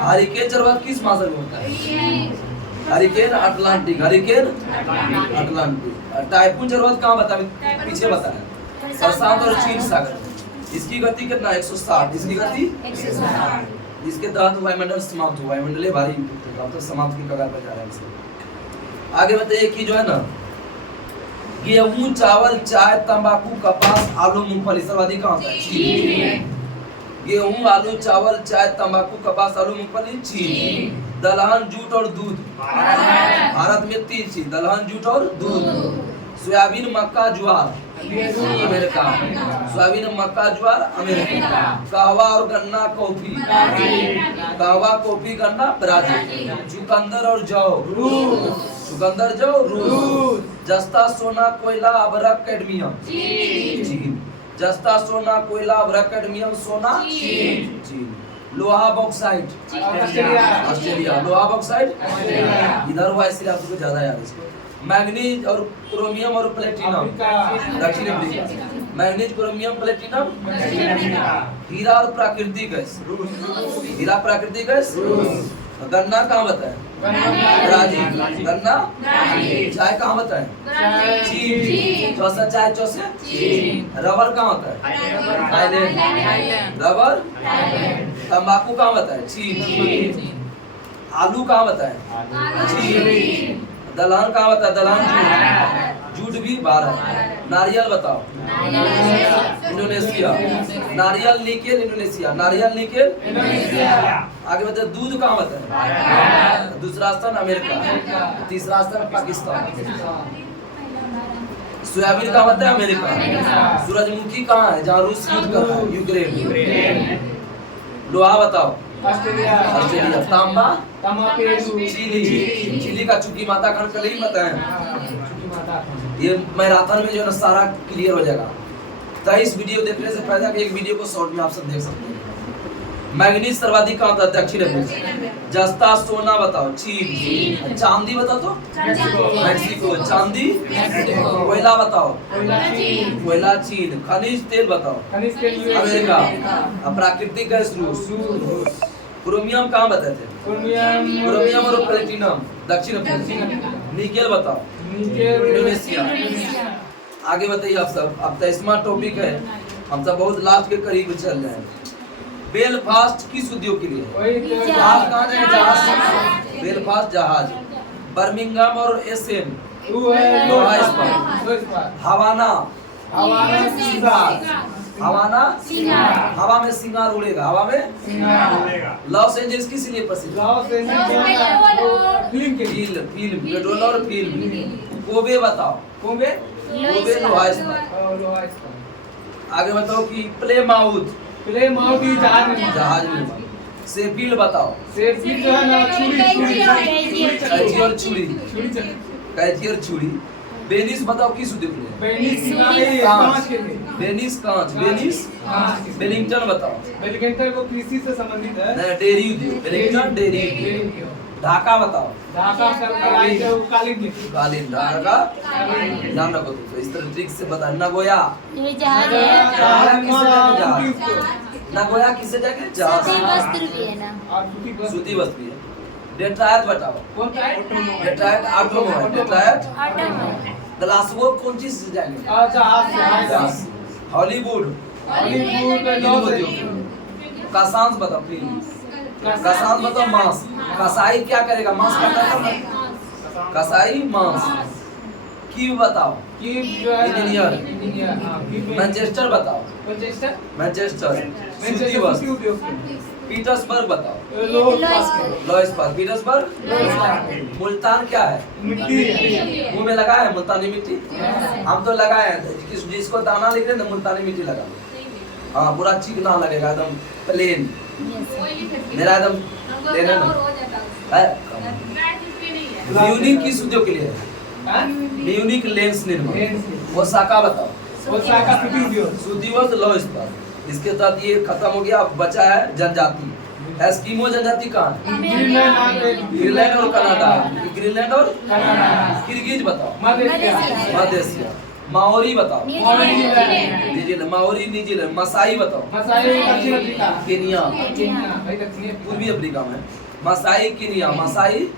हरिकेन चक्रवात किस महासागर में होता है? Hurricane Atlantic. Hurricane Atlantic. Typhoon चक्रवात कहाँ बता? पीछे बताया, प्रशांत और चीन सागर। इसकी गति कितना? 160। इसकी गति 160। इसके तहत वायुमंडल समाप्त हुआ। वायुमंडलीय भारी तो समाप्त की कगार पर जा रहा है। आगे बताइए कि जो है ना, गेहूं, चावल, चाय, तंबाकू, कपास, आलू, मूंगफली सर्वाधिक कहाँ होता है? चीन। गेहूं, आलू, चावल, चाय, तंबाकू, कपास, आलू, मूंगफली चीन। दलहन, जूट और दूध भारत में 3 चीज, दलहन, जूट और दूध। सोयाबीन, मक्का, ज्वार अमेरिका। सोयाबीन, मक्का, ज्वार अमेरिका। कहवा और गन्ना, कॉफी। कहवा, कॉफी, गन्ना ब्राजील। चुकंदर और जौ चुकंदर, जौ रूस। जस्ता, सोना, कोयला, अभ्रक, कैडमियम चीन। जस्ता, सोना, कोयला, अभ्रक, कैडमियम, सोना चीन। लोहा, बॉक्साइट ऑस्ट्रेलिया। लोहा, बॉक्साइट इधर हुआ, इसलिए आपको ज्यादा याद है। मैग्नीज और क्रोमियम और प्लेटिनम दक्षिण अफ्रीका। मैग्नीज, क्रोमियम, प्लेटिनम हीरा और प्राकृतिक गैस हीरा, प्राकृतिक गैस गन्ना कहाँ बताए? ब्राजील। गन्ना। चाय कहाँ बताए? चीन। चौसा चाय चौसे। रबर कहाँ होता है? थाईलैंड। रबर। तंबाकू कहाँ बताए? चीन। आलू कहाँ बताए? चीन। दलहन कहाँ बताया? दलहन जूट भी भारत। नारियल बताओ? इंडोनेशिया। नारियल, निकेल, इंडोनेशिया। नारियल, निकेल। आगे बताओ दूध कहाँ बताया? दूसरा स्थान अमेरिका। तीसरा स्थान पाकिस्तान। सोयाबीन कहाँ बताया? अमेरिका। सूरजमुखी कहाँ है? जहाँ रूस युद्ध कर रहा है, यूक्रेन। लोहा बताओ? ऑस्ट्रेलिया। तांबा? चिली। चिली का चुकी माता खंड कल ही बताए। ये मैराथन में जो है ना सारा क्लियर हो जाएगा। 23 वीडियो देखने से फायदा कि एक वीडियो को शॉर्ट में आप सब देख सकते हैं। मैग्नीज सर्वाधिक कहाँ होता है? दक्षिण अफ्रीका। जस्ता, सोना बताओ? चीन। चांदी बताओ तो? मैक्सिको। चांदी। कोयला बताओ? कोयला चीन। खनिज तेल बताओ? अमेरिका। प्राकृतिक गैस रूस। क्रोमियम कहाँ बताए थे? क्रोमियम और प्लेटिनम दक्षिण अफ्रीका। निकेल बताओ? इंडोनेशिया। आगे बताइए आप सब। अब 23वां टॉपिक है, हम सब बहुत लास्ट के करीब चल रहे हैं। बेलफास्ट किस उद्योग के लिए? जहाज कहाँ जाए? जहाज। बेलफास्ट जहाज। बर्मिंघम और एसएम लोहा इस्पात। हवाना। हवाना हवा में सिंगार उड़ेगा। हवा में लॉस एंजल्स किस लिए प्रसिद्ध? फिल्म, पेट्रोल और फिल्म। कोबे बताओ? कोबे लोहा इस्पात। आगे बताओ कि प्लेमाउथ जहाज निर्माण। सेफील्ड बताओ। सेफील्ड जो है ना छुरी कैंची और छुरी। छुरी कैंची और छुरी। बेनिस बताओ किस उद्योग के लिए? बेनिस कांच के लिए। बेनिस कांच। बेनिस बेलिंगटन बताओ। बेलिंगटन वो कृषि से संबंधित है। नहीं, डेयरी उद्योग। बेलिंगटन डेयरी उद्योग। ढाका बताओ। ढाका कलाई के कालीन की। कालीन। ढाका ध्यान रखो तो इस तरह ट्रिक से बता। नगोया। ये जहाज है। नगोया किसे जाके? जहाज। सूती वस्त्र भी है ना। और सूती वस्त्र भी है। डेट्रायट बताओ। कौन सा? Detroit automobile. डेट्रायट ऑटो में। ग्लासगो कौन चीज से जाएंगे? जहाज से। जहाज। हॉलीवुड। हॉलीवुड में फिल्म उद्योग। कसांस बताओ प्लीज। कसांस बताओ। मांस। कसाई क्या करेगा? मांस काटेगा। कसाई मांस। कीव बताओ। कीव जो है इंजीनियर। इंजीनियर। हां कीव। मैनचेस्टर बताओ। मैनचेस्टर। मैनचेस्टर सूती वस्त्र। पीटर्सबर्ग बताओ। लॉयसबर्ग। पीटर्सबर्ग। मुल्तान क्या है? मिट्टी। मुंह में लगाया है मुल्तानी मिट्टी? हम तो लगाए हैं। जिसको दाना लिख रहे हैं ना मुल्तानी मिट्टी लगा। हाँ पूरा चिकना लगेगा एकदम प्लेन। मेरा एकदम लेना ना। म्यूनिक किस उद्योग के लिए है? म्यूनिक लेंस निर्माण। वो शाखा बताओ। वो शाखा सूती उद्योग। सूती वस्त्र लॉयसबर्ग। इसके साथ ये खत्म हो गया। अब बचा है जनजाति। एस्किमो जनजाति कहाँ है? ग्रीनलैंड और कनाडा। ग्रीनलैंड और किर्गिज बताओ। मध्य एशिया। माओरी बताओ। न्यूजीलैंड। Maori New Zealand. मसाई बताओ। दक्षिण अफ्रीका। केनिया। भाई दक्षिण पूर्वी अफ्रीका में। मसाई केनिया। मसाई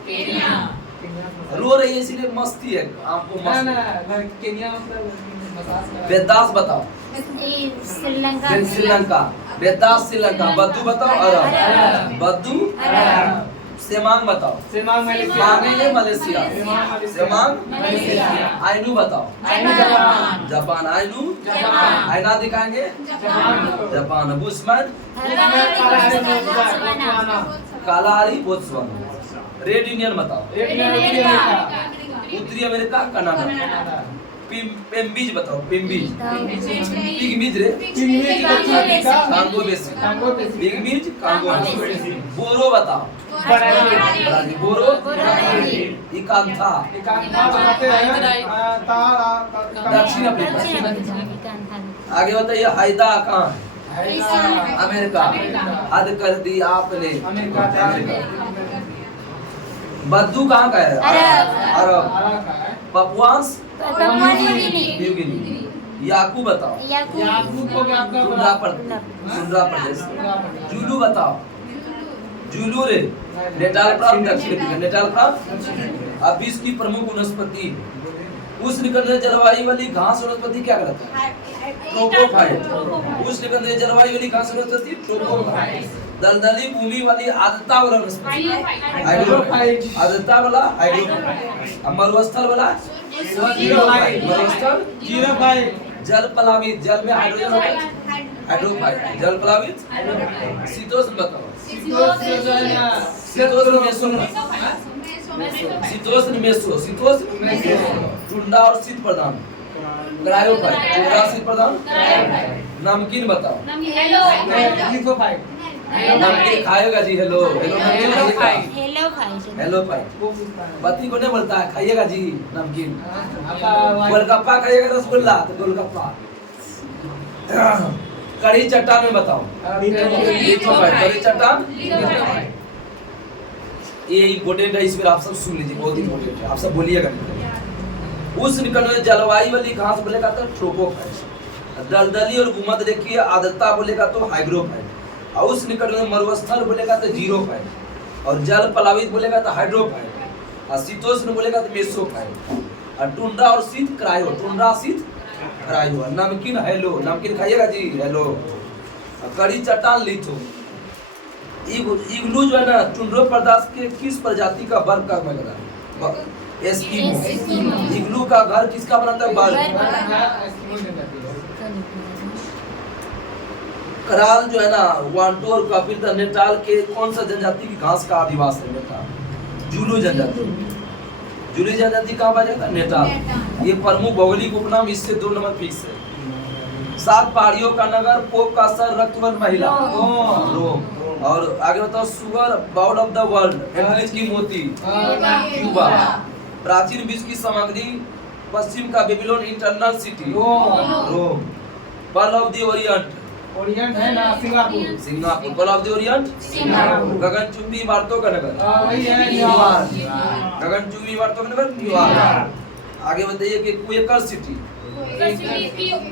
रो रही है इसलिए मस्ती है आपको। ना मस्त केनिया मतलब मसाज करा। वेदास बताओ। श्रीलंका। श्रीलंका। वेदास श्रीलंका। बद्दू बताओ। अरब। बद्दू। सेमांग बताओ। Semang Malaysia. मांगे मलेशिया। Semang Malaysia. आइनू बताओ। जापान। जापान। Ainu Japan. आइना दिखाएंगे। Japan. Bushman Kalahari Botswana. Red Indian बताओ। उत्तरी अमेरिका कनाडा। पेम्बिज बताओ। पेम्बिज। पिगमिज रे। कांगो बेसी। पिगमिज कांगो बेसी। बोरो बताओ। बोरो। इकांथा। दक्षिण अफ्रीका। आगे बताइए हाइदा कहाँ है? अमेरिका। हद कर दी आपने। अमेरिका। बद्दू कहाँ का है? अरब। पपुआंस न्यू गिनी। याकू बताओ। टुंड्रा प्रदेश। जुलू बताओ। जुलू रे। नेटाल प्रांत दक्षिण अफ्रीका। नेटाल प्रांत। अब विश्व की प्रमुख वनस्पति उष्णकटिबंधीय जलवायु वाली घास वनस्पति क्या कहलाता है? ट्रोपोफाइट। उष्णकटिबंधीय जलवायु वाली घास वनस्पति ट्रोपोफाइट। दलदली भूमि वाली आर्द्रता वाला वनस्पति हाइड्रोफाइट। आर्द्रता वाला हाइड्रोफाइट। अब मरुस्थल वाला जीरोफाइट। मरुस्थल जीरोफाइट। जल प्लावित। जल में हाइड्रोजन होता है हाइड्रोफाइट। जल प्लावित। शीतोष्ण बताओ। शीतोष्ण मेसो। शीतोष्ण टुंडा और शीत प्रदान। क्रायोफाइट। टुंडा शीत प्रदान। नमकीन बताओ। नमकीन खाएगा जी। Hello hello fight. बत्ती को नहीं बोलता है खाइएगा जी नमकीन। गोलगप्पा खाइएगा रसगुल्ला तो गोलगप्पा। कड़ी चट्टान में बताओ। कड़ी चट्टान ये इम्पोर्टेंट है। इसमें आप सब सुन लीजिए बहुत इम्पोर्टेंट है। आप सब बोलिएगा। उष्णकटिबंधीय जलवायु वाली घास बोलेगा तो ट्रोपोफाइट। दलदली और भूमध्य रेखीय आर्द्रता बोलेगा तो हाइग्रोफाइट। और उष्णकटिबंधीय मरुस्थल बोलेगा तो जीरोफाइट। और जल प्लावित बोलेगा तो हाइड्रोफाइट। और शीतोष्ण बोलेगा तो मेसोफाइट। और टुंड्रा और शीत क्रायो। टुंड्रा शीत क्रायो। नमकीन हेलो। नमकीन खाइएगा जी हेलो। कड़ी चट्टान लिथो। इग्लू जो है ना टुंड्रो प्रदेश के किस प्रजाति का बर्फ का बना है? एस्किमो। इग्लू का घर किसका बनाता है? बर्फ। कराल जो है ना वांटो और कपिल नेटाल के कौन सा जनजाति की घास का आदिवास है? नेटाल। जूलू जनजाति। जूलू जनजाति कहाँ पाया जाता है? नेटाल। ये प्रमुख भौगोलिक उपनाम इससे 2 नंबर फिक्स है। 7 पहाड़ियों का नगर, पोप का सर, रक्तवर्ण महिला। रोम। और आगे बताओ sugar bowl of the world एंग्लिश की मोती क्यूबा। प्राचीन विश्व की सामग्री पश्चिम का Babylon eternal city Rome. Pearl of the orient orient है ना Singapore. Singapore. Pearl of the orient Singapore. गगनचुंबी इमारतों का नगर वही है न्यूयॉर्क। गगनचुंबी इमारतों का नगर न्यूयॉर्क। आगे बताइए कि Quaker city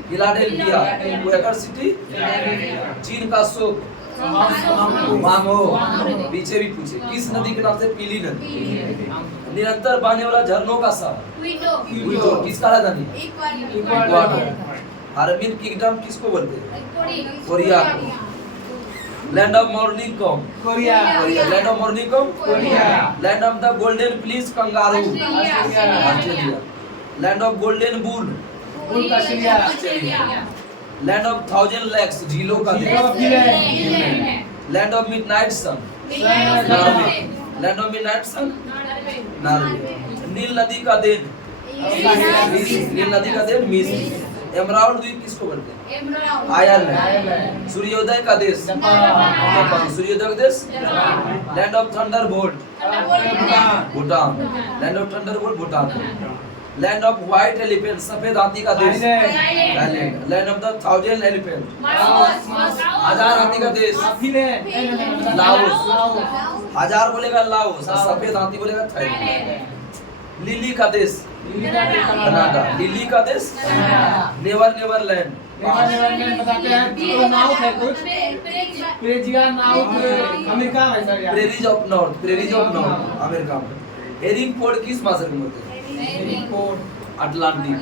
Philadelphia. Quaker city चीन का शोक मांगो। पीछे भी पूछे किस नदी के नाम से पीली नदी। निरंतर बहने वाला झरनों का शहर क्विटो। किसका राजधानी इक्वाडोर। अरबियन किंगडम किसको बोलते हैं कोरिया को। Land of morning calm Korea. Land of morning calm Korea. Land of the golden fleece kangaroo Australia. Land of golden bull Australia. Land of thousand lakes झीलों का देश land of midnight sun Norway. Land of midnight sun Norway. नील नदी का then नील नदी का then मिस्र। Emerald द्वीप किसको बोलते हैं आयरलैंड। सूर्योदय का देश जापान। सूर्योदय का देश land of thunder bolt Bhutan. Land of thunder bolt Bhutan. Land of white elephant सफेद हाथी का देश Thailand. Land of the thousand elephant हजार हाथी का देश लाओस। हजार बोलेगा लाओस, सफेद हाथी बोलेगा थाईलैंड। लिली का देश कनाडा। लिली का देश नेवर नेवरलैंड। बताते हैं तो नाउथ है कुछ प्रेजिया नाउथ अमेरिका में सर यार। प्रेरीज ऑफ नॉर्थ अमेरिका में। एरिंग पोर्ट किस महासागर में होते हैं अटलांटिक।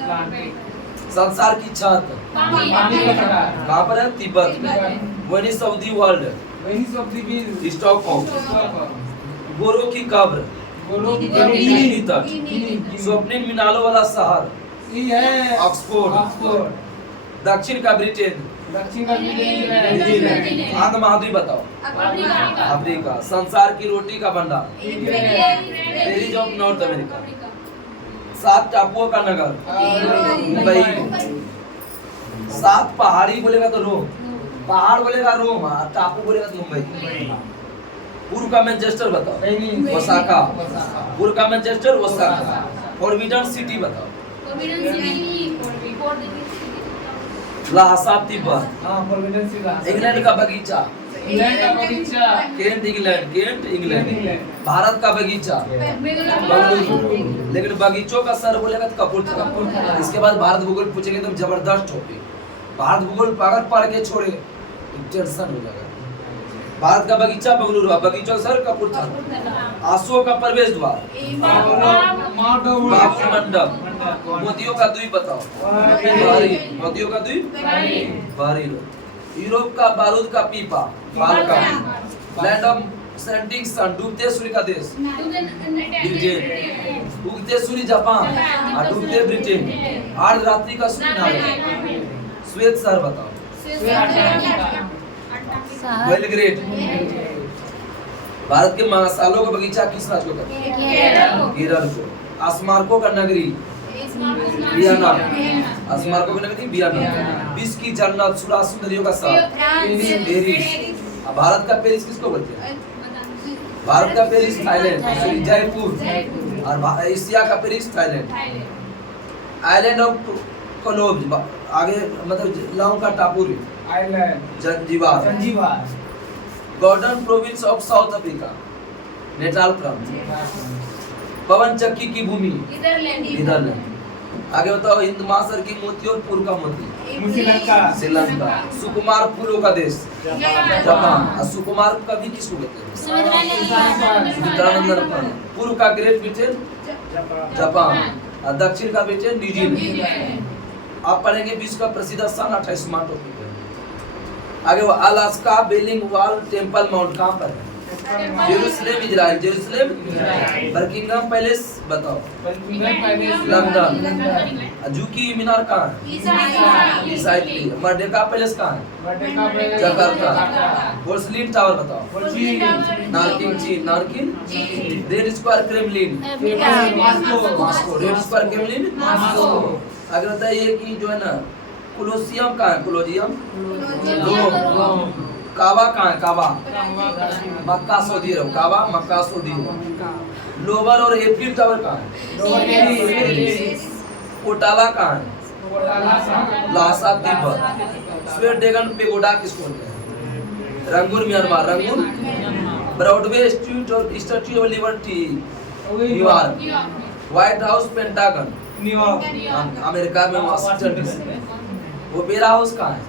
संसार की छत कहाँ पर है तिब्बत में। Venice of the world Stockholm. गोरो की कब्र गिनी तक। स्वप्निल मीनालों वाला शहर ऑक्सफोर्ड। दक्षिण का ब्रिटेन। आंध्र महाद्वीप बताओ अफ्रीका। संसार की रोटी का भंडार पेरिस ऑफ नॉर्थ अमेरिका। 7 टापुओं का नगर मुंबई। 7 पहाड़ी बोलेगा तो रोम, पहाड़ बोलेगा रोम, टापू बोलेगा तो मुंबई। पूर्व का मैनचेस्टर बताओ ओसाका। पूर्व का मैनचेस्टर ओसाका। फॉरबिडन सिटी बताओ लाहसा तिब्बत। इंग्लैंड का बगीचा केंट इंग्लैंड। भारत का बगीचा बंगलुरु। लेकिन बगीचों का सर बोलेगा तो कपूरथला। इसके बाद भारत भूगोल पूछेंगे तो जबरदस्त टॉपिक। भारत भूगोल अगर पढ़ के छोड़े टेंशन हो जाएगा। भारत का बगीचा बंगलुरु। बगीचों का सर कपूरथला। अशोक का प्रवेश द्वार बाबू मंडप। मोतियों का द्वीप बताओ मोतियों का द्वीप बहरीन। यूरोप का बारूद का पीपा बाल्कन। लैंड ऑफ सेंटिंग सन डूबते सूर्य का देश ब्रिटेन। उगते सूर्य जापान और डूबते ब्रिटेन। अर्धरात्रि का सूर्य श्वेत शहर बताओ बेलग्रेड। भारत के मसालों का बगीचा किस राज्य को कहते हैं केरल को। स्मारकों का नगरी वियना। स्मारकों की नगरी वियना। विश्व की जन्नत सुरासु नदियों का शहर पेरिस। भारत का पेरिस किसको बोलते हैं भारत का पेरिस थाईलैंड जयपुर। और एशिया का Paris Thailand. Island of cloves आगे मतलब लाओ का टापू island Zanzibar. Garden province of South Africa Natal प्रांत। पवन चक्की की भूमि नीदरलैंड। आगे बताओ हिंद महासागर की मोती और पूर्व का मोती श्रीलंका। सुकुमार फूलों का देश जापान। और सुकुमार कवि किसको कहते हैं सुमित्रानंद। पूर्व का ग्रेट ब्रिटेन जापान। और दक्षिण का ब्रिटेन न्यूजीलैंड। आप पढ़ेंगे विश्व का प्रसिद्ध स्थान 28वां टॉपिक है। आगे वो अलास्का बेलिंग वॉल टेम्पल माउंट कहाँ पर है Jerusalem Israel. Jerusalem. Buckingham palace बताओ लंदन। जूकी मीनार कहाँ है ईसाई। मर्डेका पैलेस कहाँ है जकार्ता। पोर्सलिन टावर बताओ नारकिन चीन। नारकिन। Red Square Kremlin Moscow. Red Square Kremlin Moscow. अगर बताइए कि जो है ना कोलोसियम कहाँ है कोलोजियम रोम। काबा कहाँ है? काबा मक्का सऊदी अरब, काबा मक्का सऊदी अरब। लोवर और एफिल टावर कहाँ है? पोटाला कहाँ है? लासा तिब्बत। स्वेडेगन पेगोडा किसको बोलते हैं? Rangoon Myanmar, Rangoon. Broadway Street और Statue of Liberty New York. White House Pentagon America में वाशिंगटन डीसी। ओपेरा हाउस कहाँ है?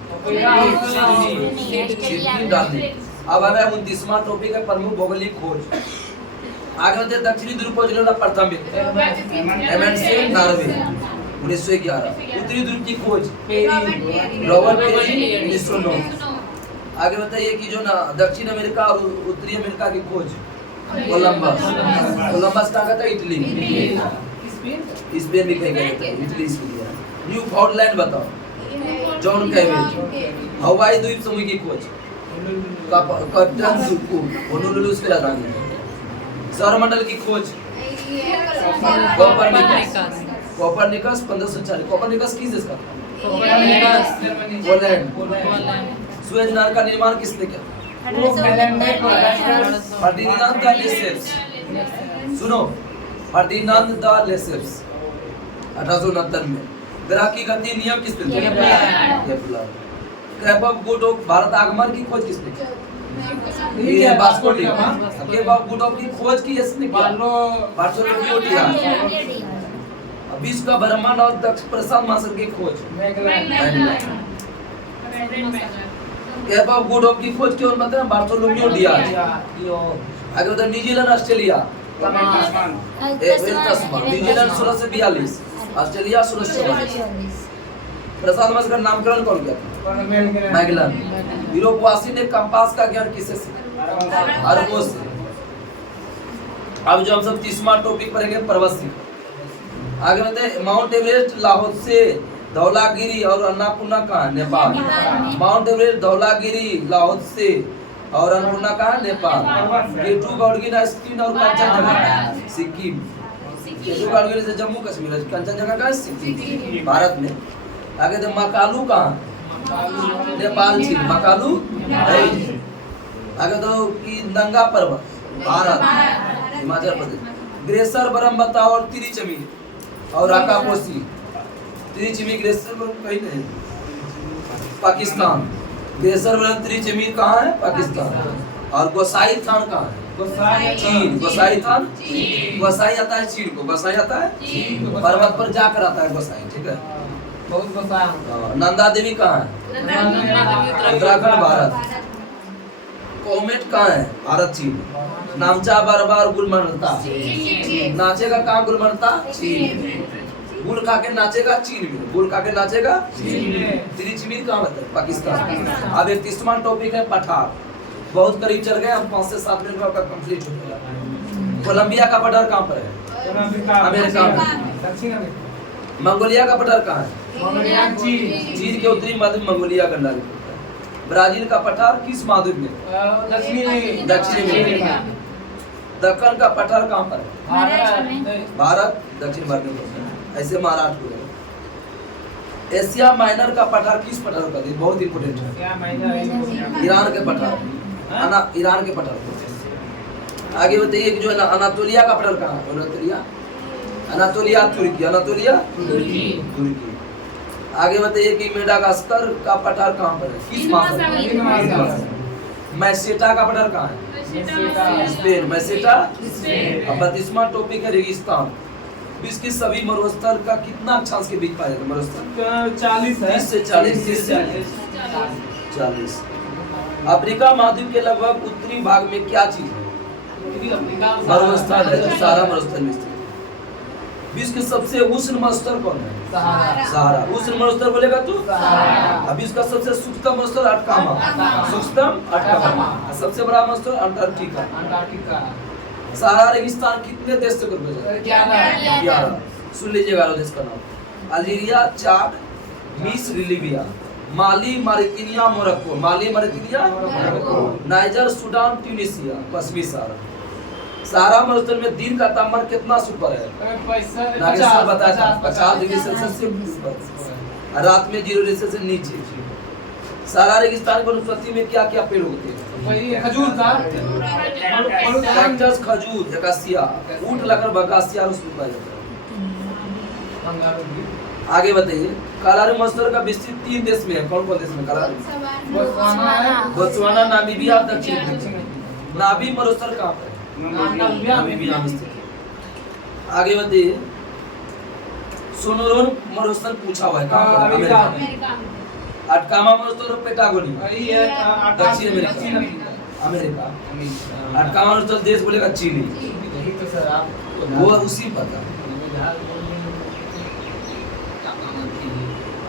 सिडनी डाली। अब हमें 29वां टॉपिक है प्रमुख भौगोलिक खोज। आगे बढ़ते हैं, दक्षिणी ध्रुव खोज लेना प्रथम व्यक्ति एमंडसेन नॉर्वे 1911। उत्तरी ध्रुव की खोज रॉबर्ट पेरी 1909। आगे बताइए कि जो ना दक्षिण अमेरिका और उत्तरी अमेरिका की खोज कोलंबस। कोलंबस कहाँ का था? इटली। स्पेन भी कहीं गए थे, इटली इसके लिए। न्यू फाउंडलैंड बताओ, जॉन कैविल। हवाई द्वीप समूह की खोज कैप्टन कुक, होनोलुलु उसके राजधानी है। सौरमंडल की खोज कोपरनिकस 1540। कोपरनिकस किस देश का था? पोलैंड। सुएज नहर का निर्माण किसने किया? Ferdinand de Lesseps. सुनो, फर्डिनांड द लेसेप्स 1869 में। ग्रह की गति नियम किसने दिया? Kepler. Cape of Good Hope Bharat आगमन की खोज किसने की? ये Vasco da Gama. Cape of Good Hope की खोज की किसने किया? Bartolomeu Dias. विश्व का ब्रह्मांड और दक्षिण प्रशांत महासागर की खोज Magellan. Cape of Good Hope की खोज क्यों बताते हैं? Bartolomeu Dias. आगे बताओ, न्यूजीलैंड ऑस्ट्रेलिया न्यूजीलैंड 16 से 42, ऑस्ट्रेलिया 16 से 44। प्रशांत महासागर का नामकरण कौन किया? मैगेलन। यूरोपवासी ने कंपास का ज्ञान किससे सीखा? अरबों से। अब जो हम सब 30वां टॉपिक पढ़ेंगे पर्वत शिखर। आगे बढ़ते हैं, माउंट एवरेस्ट लाहौसे धौलागिरी और अन्नपूर्णा कहाँ? नेपाल। माउंट एवरेस्ट धौलागिरी लाहौसे और अन्नपूर्णा कहाँ? नेपाल। केटू गौड़गिरी स्क्रीन और कंचनजंगा सिक्किम। केटू गौड़गिरी से जम्मू कश्मीर, कंचनजंगा कहाँ? सिक्किम भारत में। आगे तो मकालू कहाँ? नेपाल झील मकालू। आगे तो कि नंगा पर्वत भारत हिमाचल प्रदेश। ग्रेसर बरम बताओ और तिरिचमी और राकापोसी। तिरिचमी ग्रेसर बरम कहीं नहीं, पाकिस्तान। ग्रेसर बरम तिरिचमी कहाँ है? पाकिस्तान। और गोसाई थान कहाँ है? चीन। गोसाई थान गोसाई आता है चीन को, गोसाई आता है पर्वत पर जाकर आता है गोसाई, ठीक है। नंदा देवी कहाँ है? उत्तराखंड भारत। कोमेट कहाँ है? भारत चीन। नामचा बार गुलमर्ता नाचेगा कहाँ? गुलमर्ता चीन। गुल खा के नाचेगा चीन में, गुल खा के नाचेगा चीन में। तिरिचमी कहाँ है? पाकिस्तान। अब 31वां टॉपिक है पठार। बहुत करीब चल गए हम, 5 से 7 मिनट में आपका कंप्लीट हो गया। कोलंबिया का पठार कहाँ पर है? अमेरिका में। मंगोलिया का पठार कहाँ है? चीन के उत्तरी मध्य मंगोलिया गंडा। ब्राजील का पठार किस महाद्वीप में? दक्षिणी में। दक्कन का पठार कहाँ पर है? भारत दक्षिण भारत में। ऐसे महाराष्ट्र को। एशिया माइनर का पठार किस पठार का? बहुत इंपोर्टेंट है। ईरान के पठार, ईरान के पठार। आगे बताइए कि जो है ना अनातोलिया का पठार कहाँ है? अनातोलिया तुर्की। अनातोलिया तुर्की। आगे बताइए कि मेडागास्कर का पठार कहाँ पर है? किस महासागर? मैसेटा का पठार कहाँ है? स्पेन। मैसेटा। 32वां टॉपिक है रेगिस्तान। विश्व के सभी मरुस्थल का कितना अक्षांश के बीच पाया जाता है? मरुस्थल 40 है। 30 से 40। अफ्रीका महाद्वीप के लगभग उत्तरी भाग में क्या चीज है? मरुस्थल है, सारा मरुस्थल में स्थित। विश्व के सबसे उष्ण मरुस्थल कौन है? सहारा। उष्ण मरुस्थल बोलेगा तू? अब विश्व का सबसे सूक्ष्म मरुस्थल अटकामा। सूक्ष्म अटकामा। सबसे बड़ा मरुस्थल अंटार्कटिका। सहारा रेगिस्तान कितने देश से ग्रुप है? 11। सुन लीजिए 11 देश का नाम। अल्जीरिया, चाड, मिस्र, लीबिया, माली, मॉरिटानिया, मोरक्को। माली, मॉरिटानिया, नाइजर, सूडान, ट्यूनिसिया। पश्चिमी सहारा। सहारा मरुस्थल में दिन का तापमान कितना ऊपर है? 50 डिग्री सेल्सियस से ऊपर। रात में 0 डिग्री से नीचे। सारा रेगिस्तान की वनस्पति में क्या क्या पेड़ होते हैं? वही खजूर का कैक्टस, खजूर, एकासिया, ऊंट लकड़, बकासिया और उसमें पाया जाता है। आगे बताइए, कालारू मस्टर का विस्तृत 3 देश में है। कौन कौन देश में कालारू? बोत्सवाना है, बोत्सवाना, नामीबिया, दक्षिण अफ्रीका। नाबी मरुस्थल कहाँ पर है? नामीबिया में स्थित है। आगे बताइए, सोनोरोन मरुस्थल पूछा हुआ है, कहाँ पर है? अमेरिका। अमेरिका। अटकामा मरुस्थल और पेटागोनिया, वही है दक्षिण अमेरिका, अमेरिका। अटकामा मरुस्थल देश बोलेगा चिली, यही तो सर आप वो उसी पर था।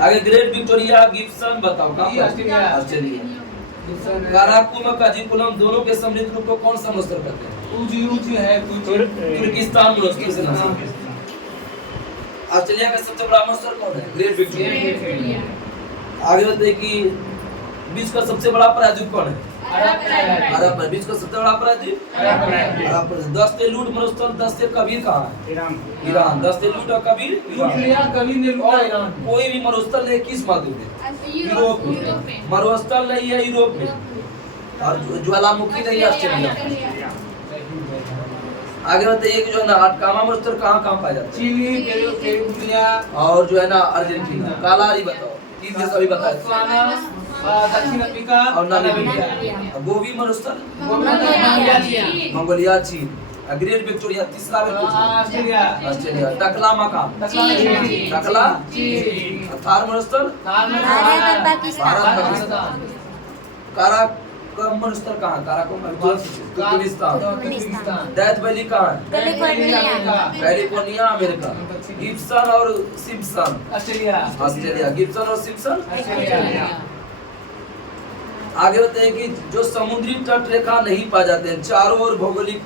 आगे ग्रेट विक्टोरिया गिब्सन बताओ कहाँ पर? ऑस्ट्रेलिया। ऑस्ट्रेलिया। काराकुम और काजीकुलम दोनों के सम्मिलित रूप को कौन सा मरुस्थल कहते हैं? ऊंची है तुर्किस्तान मरुस्थल से नाम है। ऑस्ट्रेलिया का सबसे बड़ा मरुस्थल कौन है? Great Victoria. आगे बताइए कि विश्व का सबसे बड़ा प्रायद्वीप कौन है? अरब पर। विश्व का सबसे बड़ा प्रायद्वीप अरब पर। 10 से लूट मरुस्थल, 10 से कबीर कहाँ है? ईरान। 10 से लूट और कबीर ईरान। कभी ने लूटा ईरान। कोई भी मरुस्थल नहीं किस महाद्वीप में? यूरोप में। मरुस्थल नहीं है यूरोप में। और ज्वालामुखी नहीं है ऑस्ट्रेलिया। आगे बताइए कि जो है ना अटकामा मरुस्थल कहाँ कहाँ पाया जाता है? चिली, पेरुविया और जो है ना अर्जेंटीना। कालारी बताओ, 3 देश अभी बताए। बोत्सवाना, दक्षिण अफ्रीका और नामीबिया। गोबी मरुस्थल मंगोलिया, मंगोलिया, चीन। ग्रेट विक्टोरिया तीसरा में पूछा। Australia, Australia. टकला मकाम, चीन, टकला, थार मरुस्थल, भारत और पाकिस्तान। भारत, पाकिस्तान। काराकोरम मरुस्थल कहाँ है? काराकोरम तुर्कमेनिस्तान। डेथ वैली कहाँ है? कैलिफोर्निया। California, America. गिब्सन और सिम्पसन, ऑस्ट्रेलिया, ऑस्ट्रेलिया। गिब्सन और सिम्पसन, ऑस्ट्रेलिया। आगे बताइए कि जो समुद्री तट रेखा नहीं पा जाते हैं, चारों ओर भौगोलिक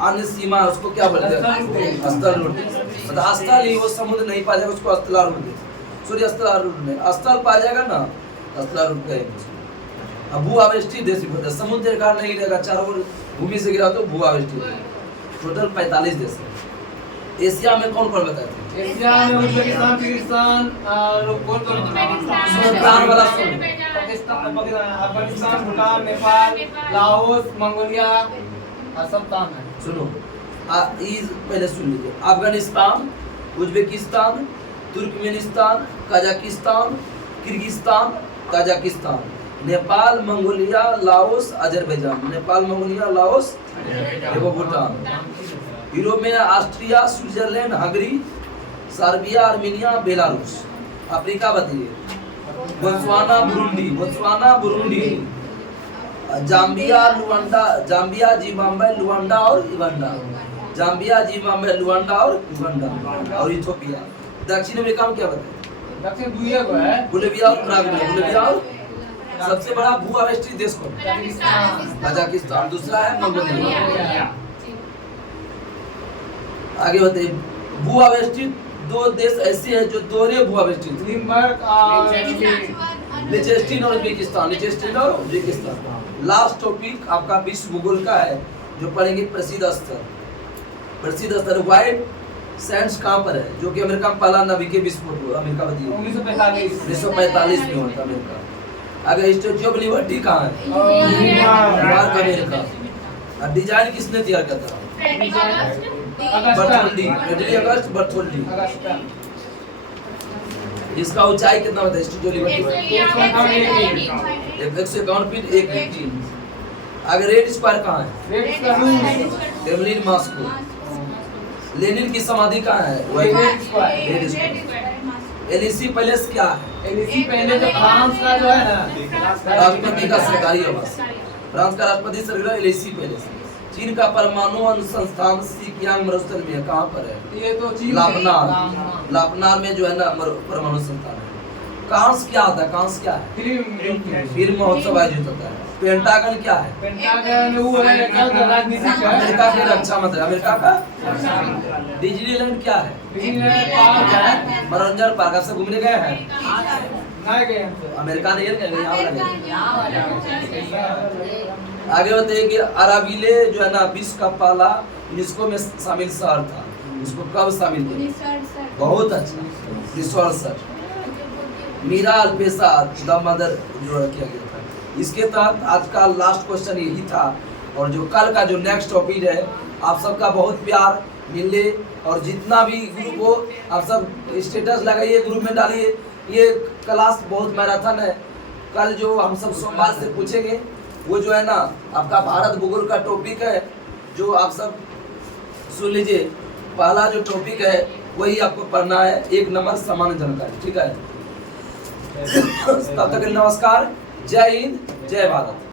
अन्य सीमा है, उसको क्या बोलते हैं? अस्तर रूट। मतलब अस्तर ही वो समुद्र नहीं पा जाएगा, उसको अस्तर रूट। सॉरी, अस्तर रूट में अस्तर पा जाएगा ना, अस्तर रूट कहेंगे। अब भू आवेष्टित देश भी होता है। समुद्र रेखा नहीं रहेगा, चारों ओर भूमि से घिरा तो भू आवेष्टित। टोटल 45 देश है। एशिया में कौन कौन बताए थे? एशिया में उज्बेकिस्तान, किर्गिस्तान और सुल्तान वाला सुन। पाकिस्तान, अफगानिस्तान, भूटान, नेपाल, लाओस, मंगोलिया और सब तान है। सुनो, पहले सुन लीजिए। Afghanistan, Uzbekistan, Turkmenistan, Kazakhstan, Kyrgyzstan, Tajikistan, Nepal, Mongolia, Laos, Azerbaijan. Nepal, Mongolia, Laos एवं भूटान। यूरोप में Austria, Switzerland, Hungary, Serbia, Armenia, Belarus. Africa बताइए, Botswana, Burundi, Botswana, Burundi, Zambia, Luanda, Zambia, Zimbabwe, Luanda और युगांडा। जाम्बिया, जिम्बाब्वे, लुआंडा और Uganda और Ethiopia. दक्षिण America में क्या बताए? दक्षिण दुनिया को है बोलिविया और पराग्वे। बोलिविया और सबसे बड़ा भू आवेष्टित देश कौन? कजाकिस्तान। दूसरा है मंगोलिया। आगे बताइए, भू आवेष्टित 2 देश ऐसे हैं जो दोहरे भू आवेष्टित। लिम्बर्ग और लिechtenstein और उज्बेकिस्तान। लिechtenstein और उज्बेकिस्तान। लास्ट टॉपिक आपका विश्व भूगोल का है, जो पढ़ेंगे प्रसिद्ध स्तर। प्रसिद्ध स्तर व्हाइट सैंड्स कहाँ पर है? जो कि अमेरिका में पहला नाभिकीय विस्फोट हुआ। अमेरिका बताइए 1945 में हुआ था अमेरिका। आगे स्टैच्यू ऑफ लिबर्टी कहाँ है? New York, America. डिजाइन किसने तैयार किया था? बर्थोल्डी, अगस्त बर्थोल्डी। इसका ऊंचाई कितना होता है statue of liberty? 151 feet 1 inch. आगे रेड स्क्वायर कहाँ है? Kremlin, Moscow. लेनिन की समाधि कहाँ है? Red square. एलईसी पैलेस क्या है? एलईसी पहले जो फ्रांस का जो है ना, राष्ट्रपति का सरकारी आवास। फ्रांस का राष्ट्रपति सरकारी एलईसी पैलेस। चीन का परमाणु अनुसंधान सिकियांग मरुस्थल में है। कहाँ पर है? ये तो चीन लापनार। लापनार में जो है ना परमाणु संस्थान है। कांस क्या होता है? कांस क्या है? फिल्म महोत्सव आयोजित होता है। पेंटागन क्या है? पेंटागन वो है क्या राजनीतिक है। अमेरिका के रक्षा मंत्री। अमेरिका का डिज्नीलैंड क्या है? डिज्नीलैंड पार्क है। मनोरंजन पार्क। आपसे घूमने गए हैं? नहीं गए हम तो। अमेरिका नहीं गए, यहाँ गए। आगे बताइए कि अराबिले जो है ना विश्व का पहला यूनेस्को में शामिल शहर था। उसको कब शामिल किया? बहुत अच्छा, resource sir. Meera Alpesha the mother जो है किया गया था। इसके तहत आज का लास्ट क्वेश्चन यही था, और जो कल का जो नेक्स्ट टॉपिक है, आप सबका बहुत प्यार मिले, और जितना भी ग्रुप हो आप सब स्टेटस लगाइए, ग्रुप में डालिए। ये क्लास बहुत मैराथन है। कल जो हम सब सोमवार से पूछेंगे वो जो है ना आपका भारत भूगोल का टॉपिक है, जो आप सब सुन लीजिए। पहला जो टॉपिक है वही आपको पढ़ना है, 1 नंबर सामान्य जानकारी, ठीक है। तब तक नमस्कार, जय हिंद, जय भारत।